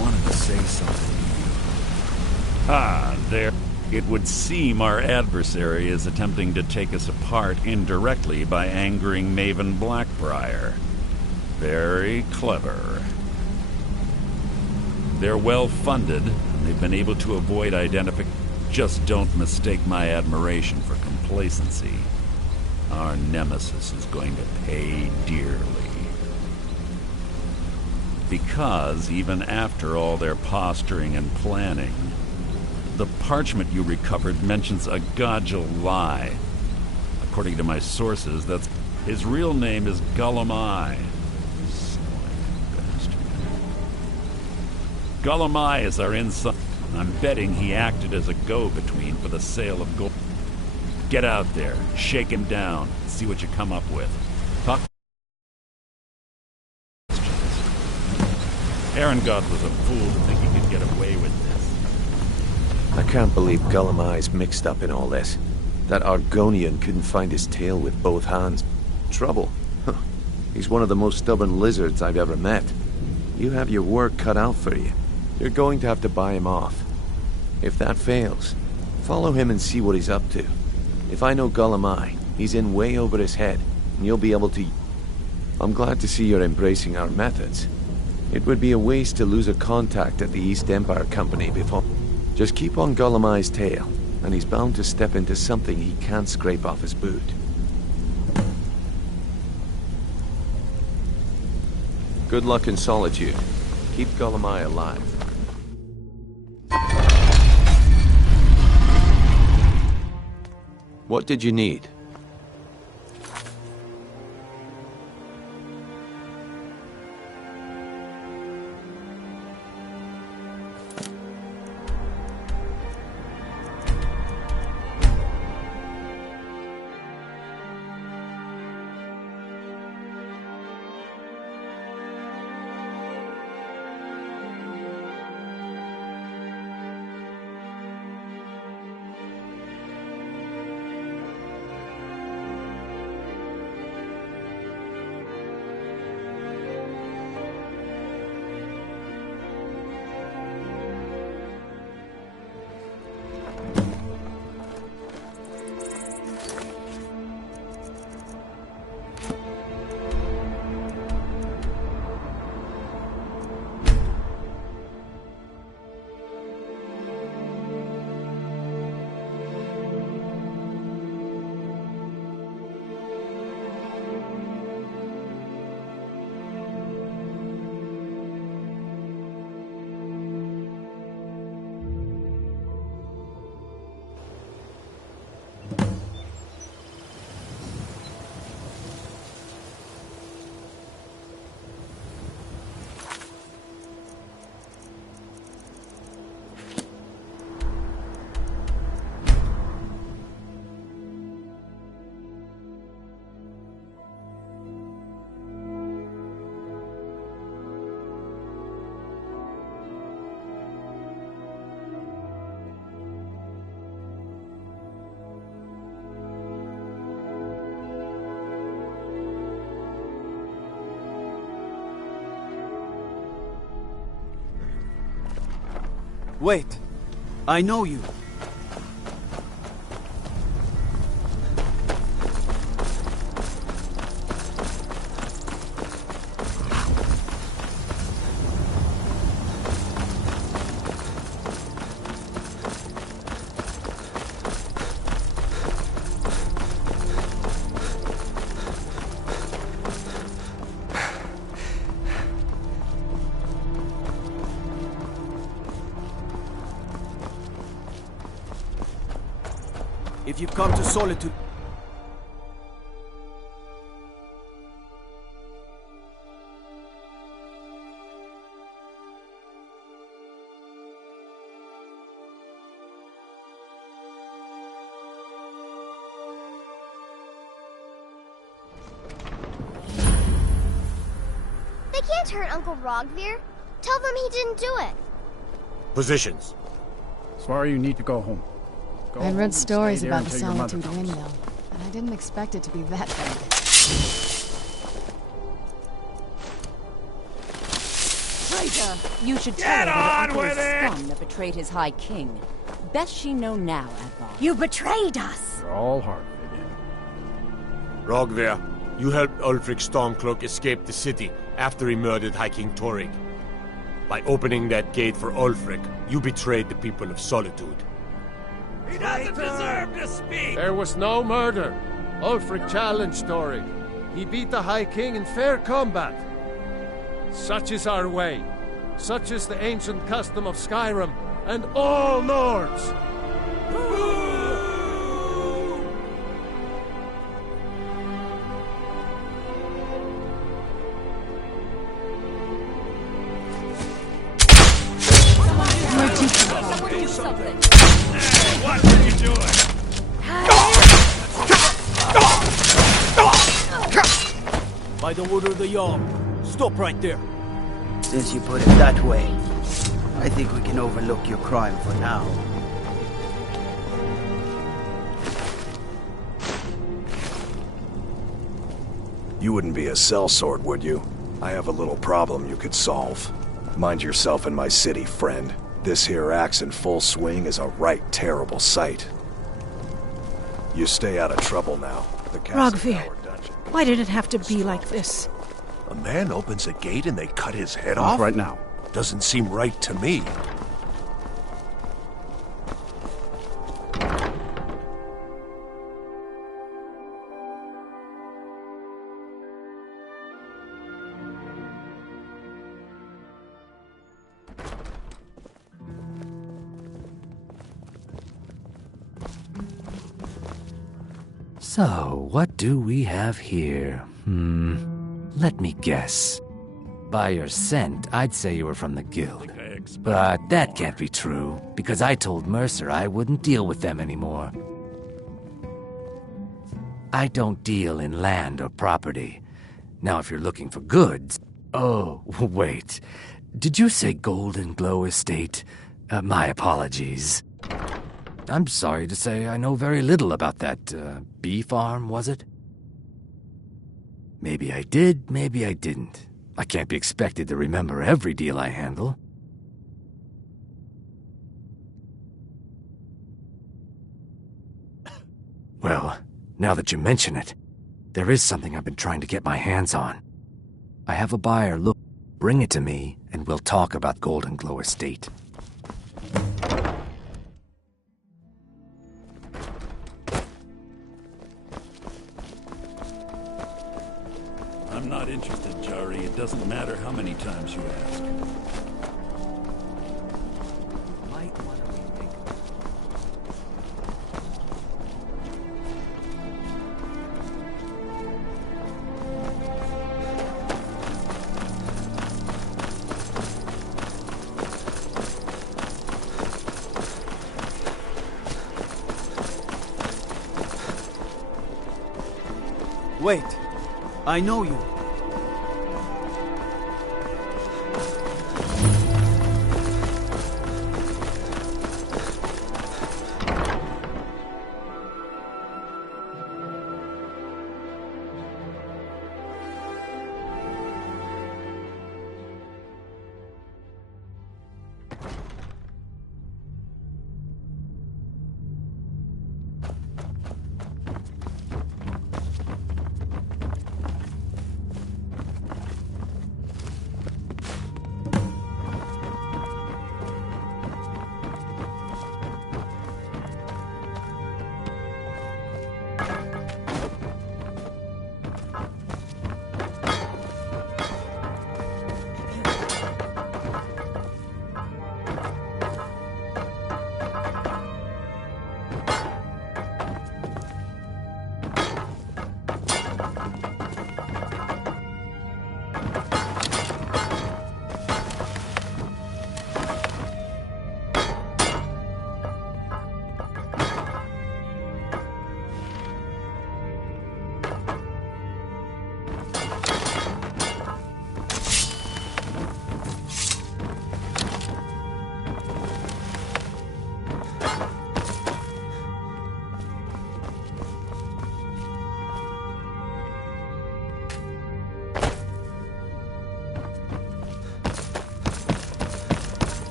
Wanted to say something. Ah, there. It would seem our adversary is attempting to take us apart indirectly by angering Maven Blackbriar. Very clever. They're well-funded, and they've been able to avoid identification. Just don't mistake my admiration for complacency. Our nemesis is going to pay dearly. Because even after all their posturing and planning, the parchment you recovered mentions a Godgel lie. According to my sources, that's his real name is Gullum-I. Gullum-I is our inside. I'm betting he acted as a go-between for the sale of gold. Get out there, shake him down, see what you come up with. Talk. Erengod was a fool to think he could get away with this. I can't believe Gullum-I's mixed up in all this. That Argonian couldn't find his tail with both hands. Trouble? Huh. He's one of the most stubborn lizards I've ever met. You have your work cut out for you. You're going to have to buy him off. If that fails, follow him and see what he's up to. If I know Gullum-I, he's in way over his head, and you'll be able to... I'm glad to see you're embracing our methods. It would be a waste to lose a contact at the East Empire Company before... Just keep on Gullum-I's tail, and he's bound to step into something he can't scrape off his boot. Good luck in Solitude. Keep Gullum-I alive. What did you need? Wait, I know you. If you've come to Solitude... can't hurt Uncle Rogvir. Tell them he didn't do it. Positions. Swear you need to go home. Go I'd home read and stories stay there about the until your mother Solitude comes. Windmill, but I didn't expect it to be that big. Traitor! You should Get tell her that on Uncle with is it! scum that betrayed his High King. Best she know now, Advar. You betrayed us! You're all hard, Vivian. Rogver, you helped Ulfric Stormcloak escape the city after he murdered High King Torrig. By opening that gate for Ulfric, you betrayed the people of Solitude. He doesn't deserve to speak! There was no murder. Ulfric challenged Torrig. He beat the High King in fair combat. Such is our way. Such is the ancient custom of Skyrim and all Nords. What are you doing? By the order of the Jarl, stop right there. Since you put it that way, I think we can overlook your crime for now. You wouldn't be a sellsword, would you? I have a little problem you could solve. Mind yourself in my city, friend. This here axe in full swing is a right terrible sight. You stay out of trouble now. The Rogvir, why did it have to be like this? A man opens a gate and they cut his head Off off? right now. Doesn't seem right to me. So, what do we have here? Let me guess. By your scent, I'd say you were from the guild. But that can't be true, because I told Mercer I wouldn't deal with them anymore. I don't deal in land or property. Now, if you're looking for goods... Oh, wait. Did you say Golden Glow Estate? My apologies. I'm sorry to say I know very little about that, bee farm, was it? Maybe I did, maybe I didn't. I can't be expected to remember every deal I handle. Well, now that you mention it, there is something I've been trying to get my hands on. I have a buyer. Look, bring it to me, and we'll talk about Golden Glow Estate. I'm not interested, Jari. It doesn't matter how many times you ask. Wait, I know you.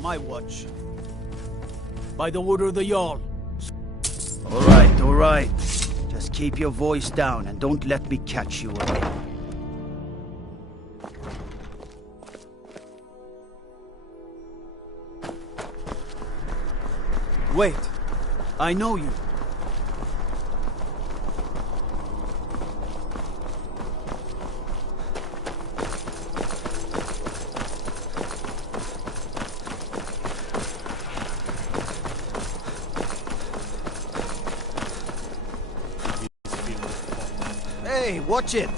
My watch. By the order of the Jarl. All right. Just keep your voice down and don't let me catch you again. Wait. I know you. Hey, watch it!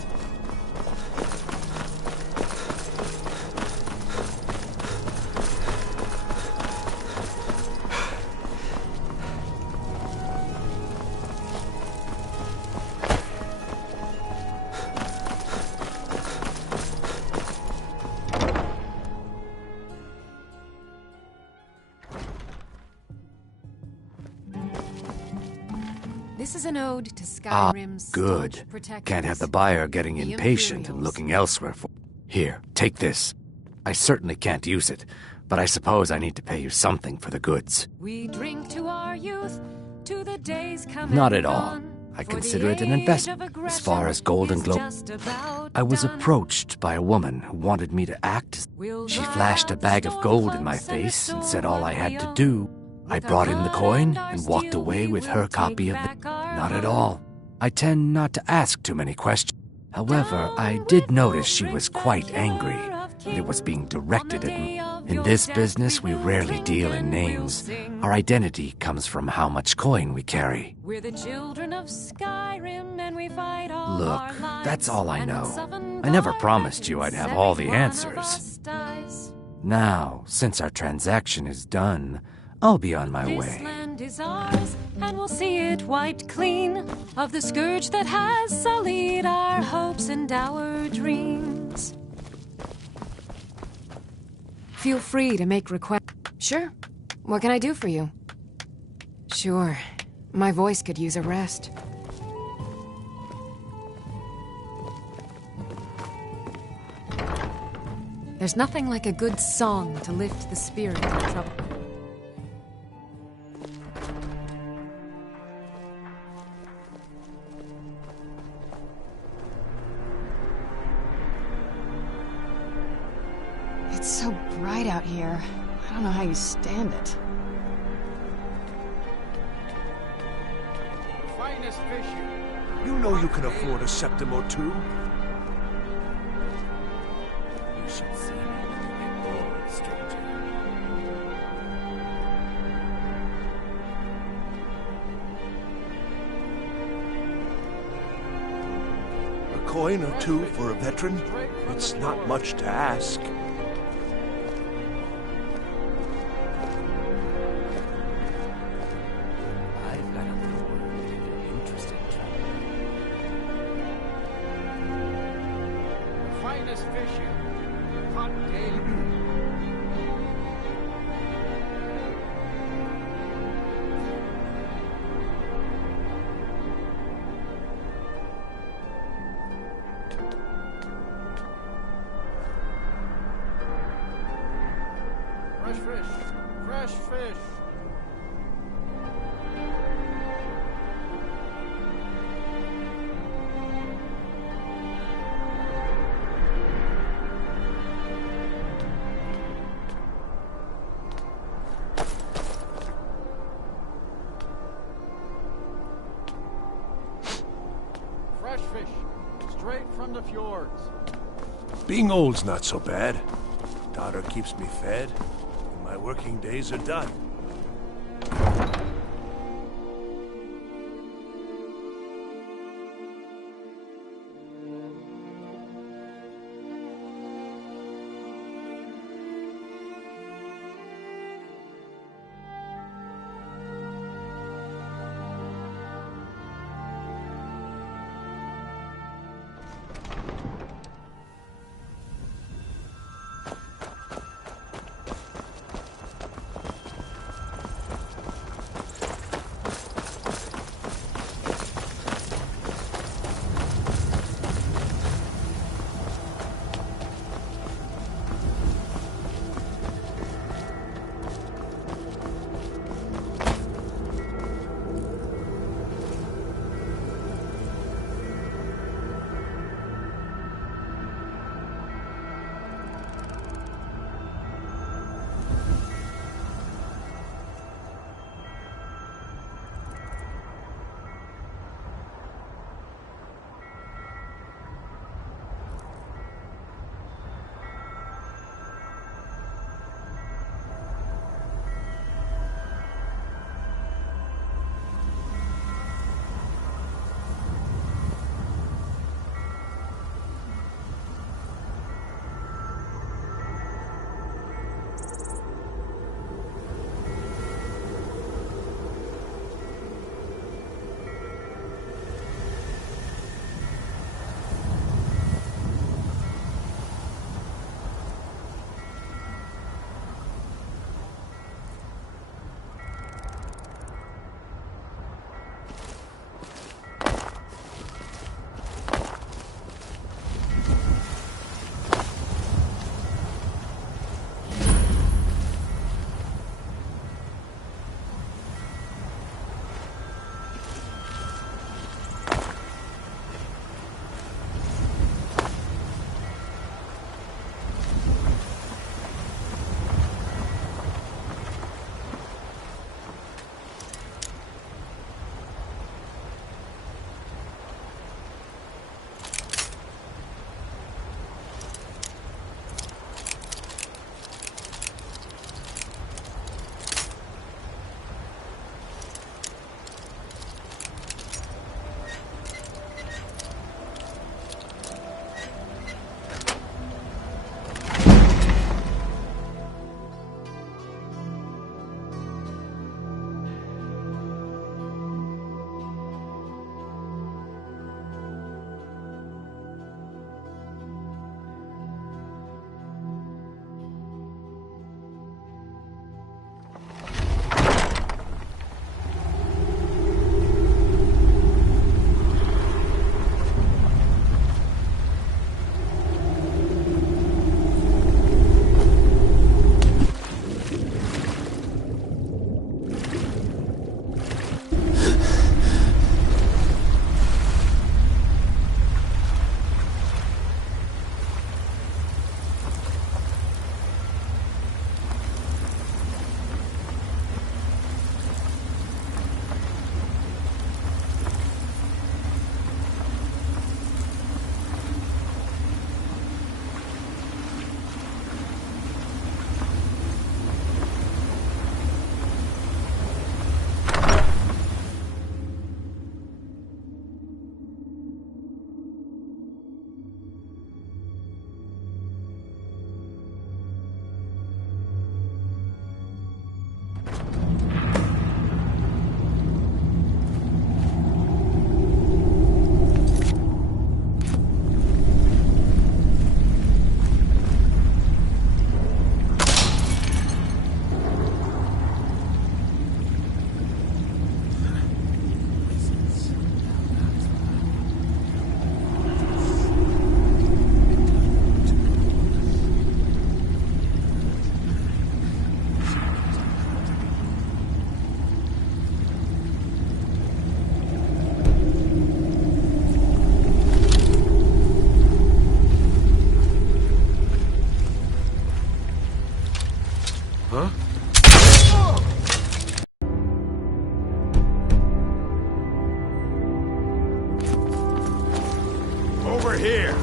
This is an ode to Skyrim's good. staunch protectors, Can't have the buyer getting the impatient and Imperials. looking elsewhere for... Here, take this. I certainly can't use it, but I suppose I need to pay you something for the goods. We drink to our youth, to the days come Not and at all. gone, I for consider the it an age investment. of As far as gold and aggression glow... is just about I was done. approached by a woman who wanted me to act as... She flashed a bag of gold in my face and said all I had to do. I brought in the coin and walked away with her copy of the... Not at all. I tend not to ask too many questions. However, I did notice she was quite angry, and it was being directed at me. In this business, we rarely deal in names. Our identity comes from how much coin we carry. We're the children of Skyrim, and we fight all Look, our lives, that's all I and know. it's often I never dark promised you I'd have all the every one of answers. us dies. Now, since our transaction is done, I'll be on my This way. land is ours, and we'll see it wiped clean of the scourge that has sullied our hopes and our dreams. Feel free to make requests. Sure. What can I do for you? Sure. My voice could use a rest. There's nothing like a good song to lift the spirit in trouble. It's so bright out here. I don't know how you stand it. Finest fish here. You know you can afford a septim or two. You should see me when you get bored, stranger. A coin or two for a veteran? It's not much to ask. I've got a little word if you're interested, traveler. finest fish here. Caught daily. Fresh fish. Fresh fish. Fresh fish. Straight from the fjords. Being old's not so bad. Daughter keeps me fed, and my working days are done. over here!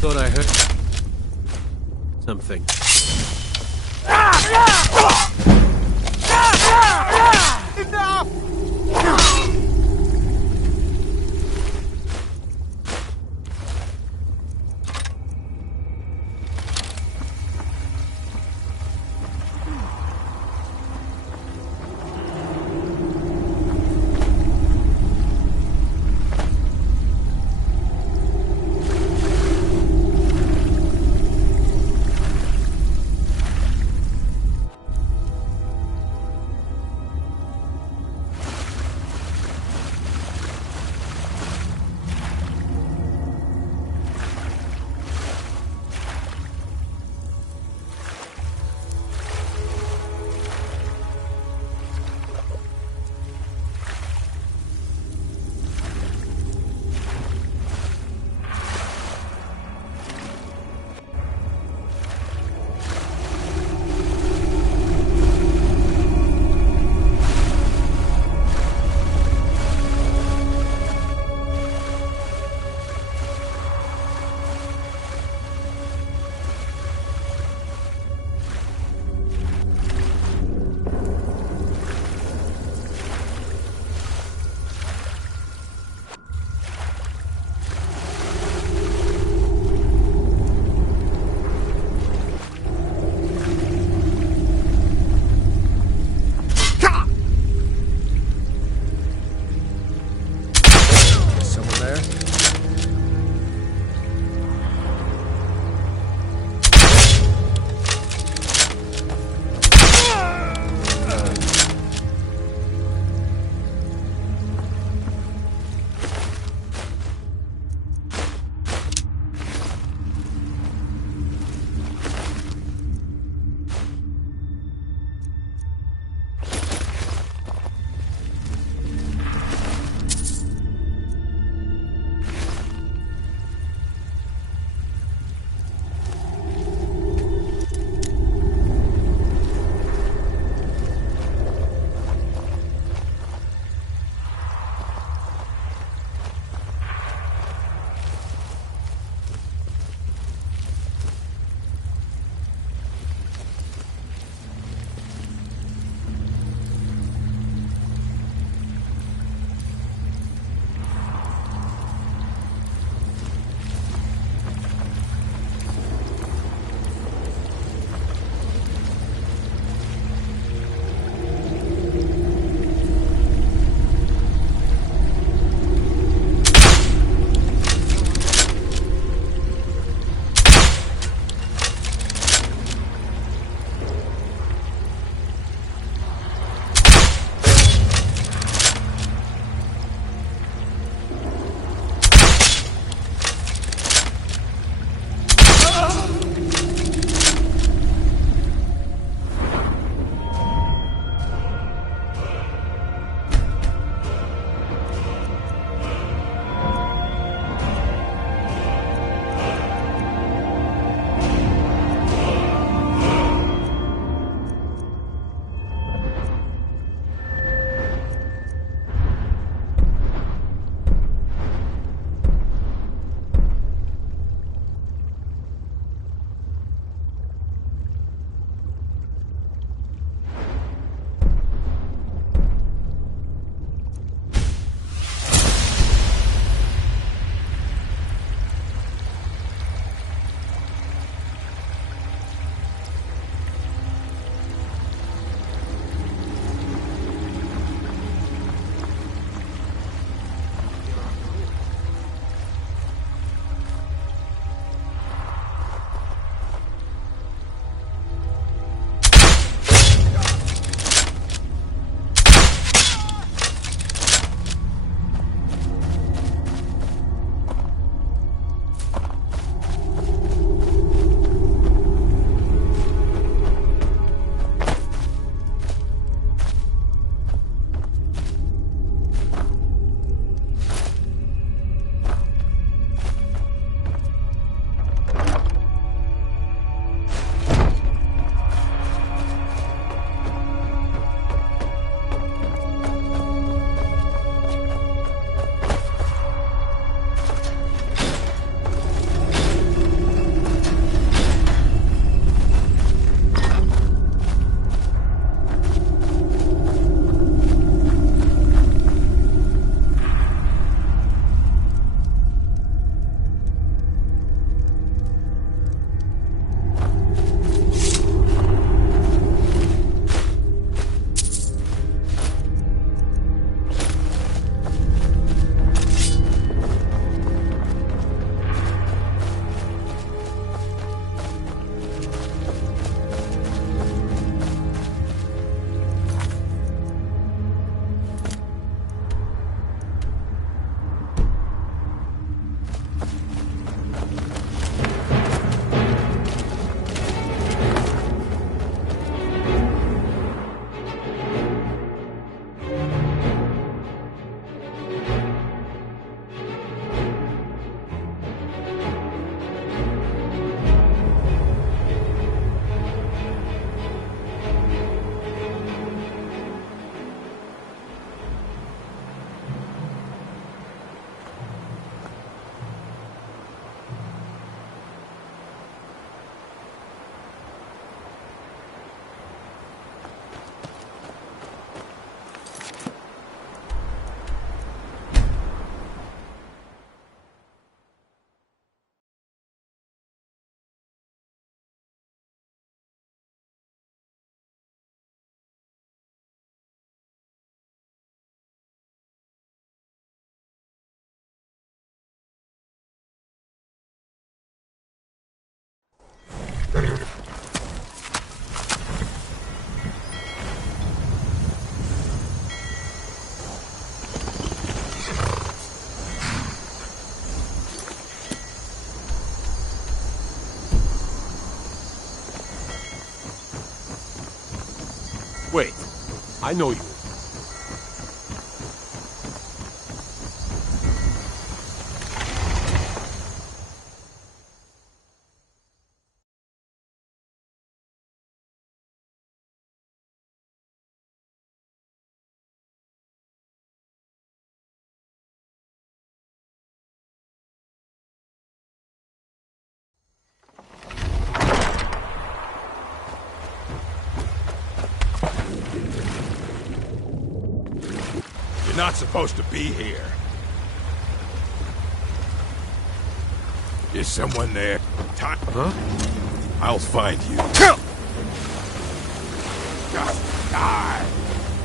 Thought I heard something. Wait, I know you. You're not supposed to be here. Is someone there? Huh? I'll find you. Just die!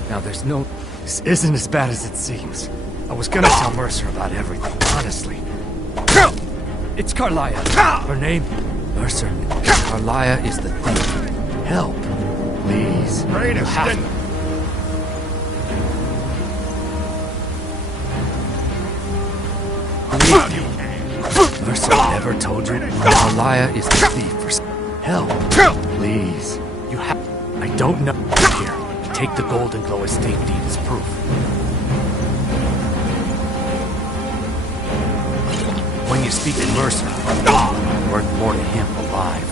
Now there's no... This isn't as bad as it seems. I was gonna tell Mercer about everything, honestly. It's Carlia. Her name? Mercer. Carlia is the thief. Help. Please. Great extent. Mercer never told you Carlia is the thief for help. Please. You have... I don't know. Here, take the Golden Glow estate deed as proof. When you speak to Mercer, you're worth more to him alive.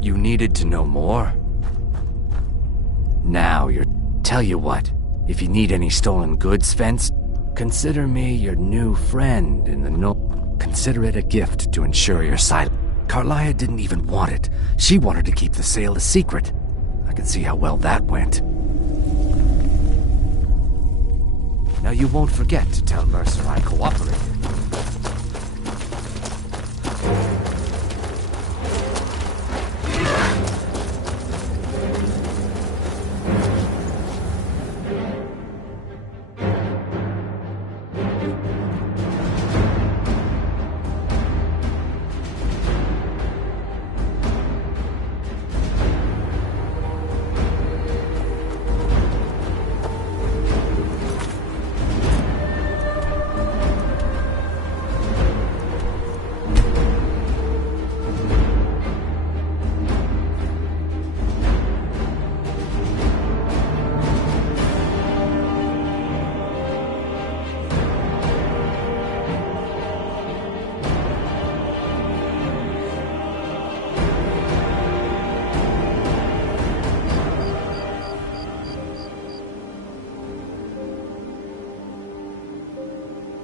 You needed to know more? Now you're... Tell you what, if you need any stolen goods fenced, consider me your new friend in the Consider it a gift to ensure your silence. Carlia didn't even want it. She wanted to keep the sale a secret. I can see how well that went. Now you won't forget to tell Mercer I cooperated.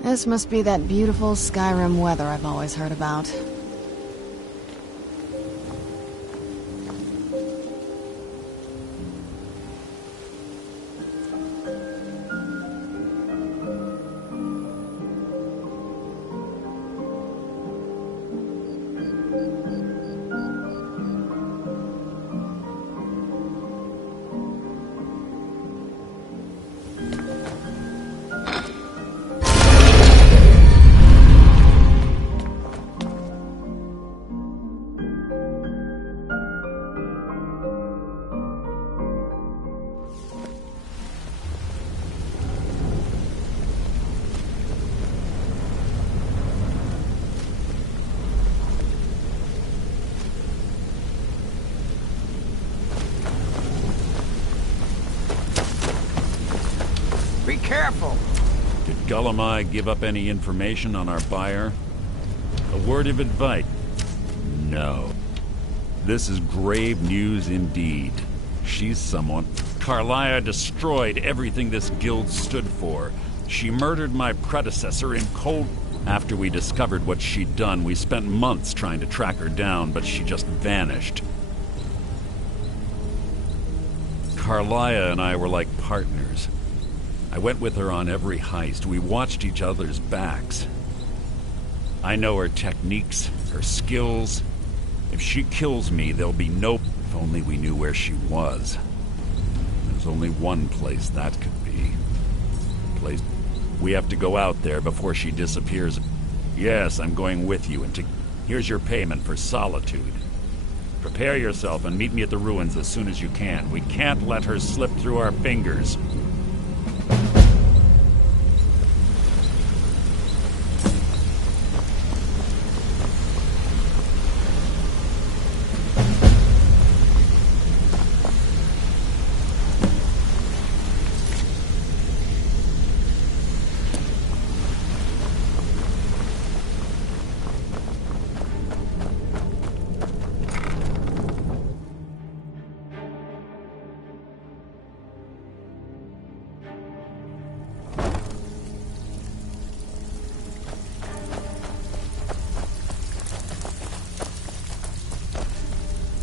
This must be that beautiful Skyrim weather I've always heard about. Be careful! Did Gullumai give up any information on our buyer? A word of advice? No. This is grave news indeed. She's someone. Carlia destroyed everything this guild stood for. She murdered my predecessor in cold... After we discovered what she'd done, we spent months trying to track her down, but she just vanished. Carlia and I were like partners. I went with her on every heist. We watched each other's backs. I know her techniques, her skills. If she kills me, there'll be no... If only we knew where she was. There's only one place that could be. Place... We have to go out there before she disappears. Yes, I'm going with you, and here's your payment for solitude. Prepare yourself and meet me at the ruins as soon as you can. We can't let her slip through our fingers.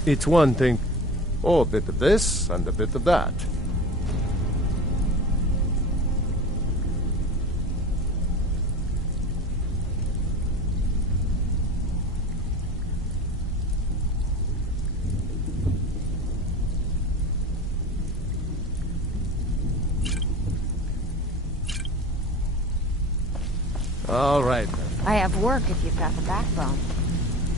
It's one thing. Oh, a bit of this and a bit of that. All right. I have work if you've got the backbone.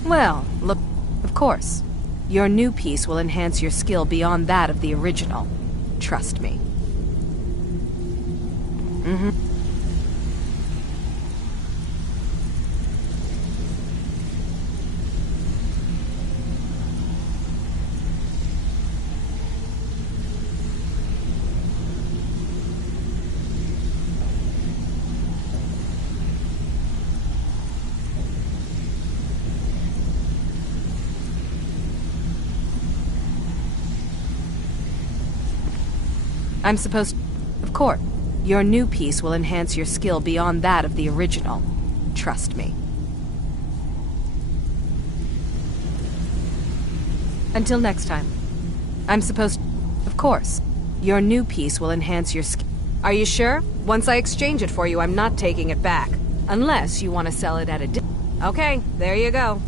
Well, look, of course. Your new piece will enhance your skill beyond that of the original. Trust me. Mm-hmm. I'm supposed... Of course. Your new piece will enhance your skill beyond that of the original. Trust me. Until next time. I'm supposed... Of course. Your new piece will enhance your skill... Are you sure? Once I exchange it for you, I'm not taking it back. Unless you want to sell it at a... Okay, there you go.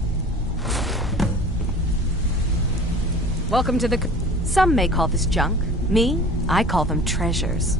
Welcome to the... Some may call this junk. Me? I call them treasures.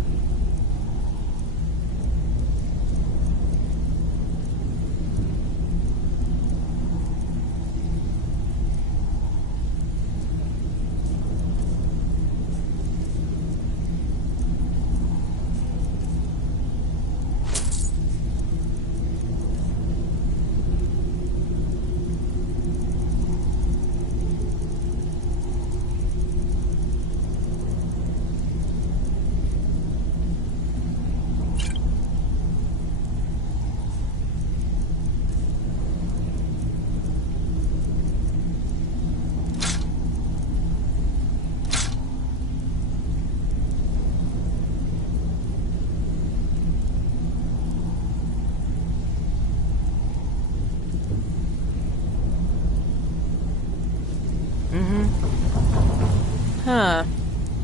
Huh.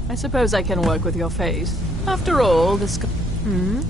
I suppose I can work with your face. After all, this... Mm-hmm.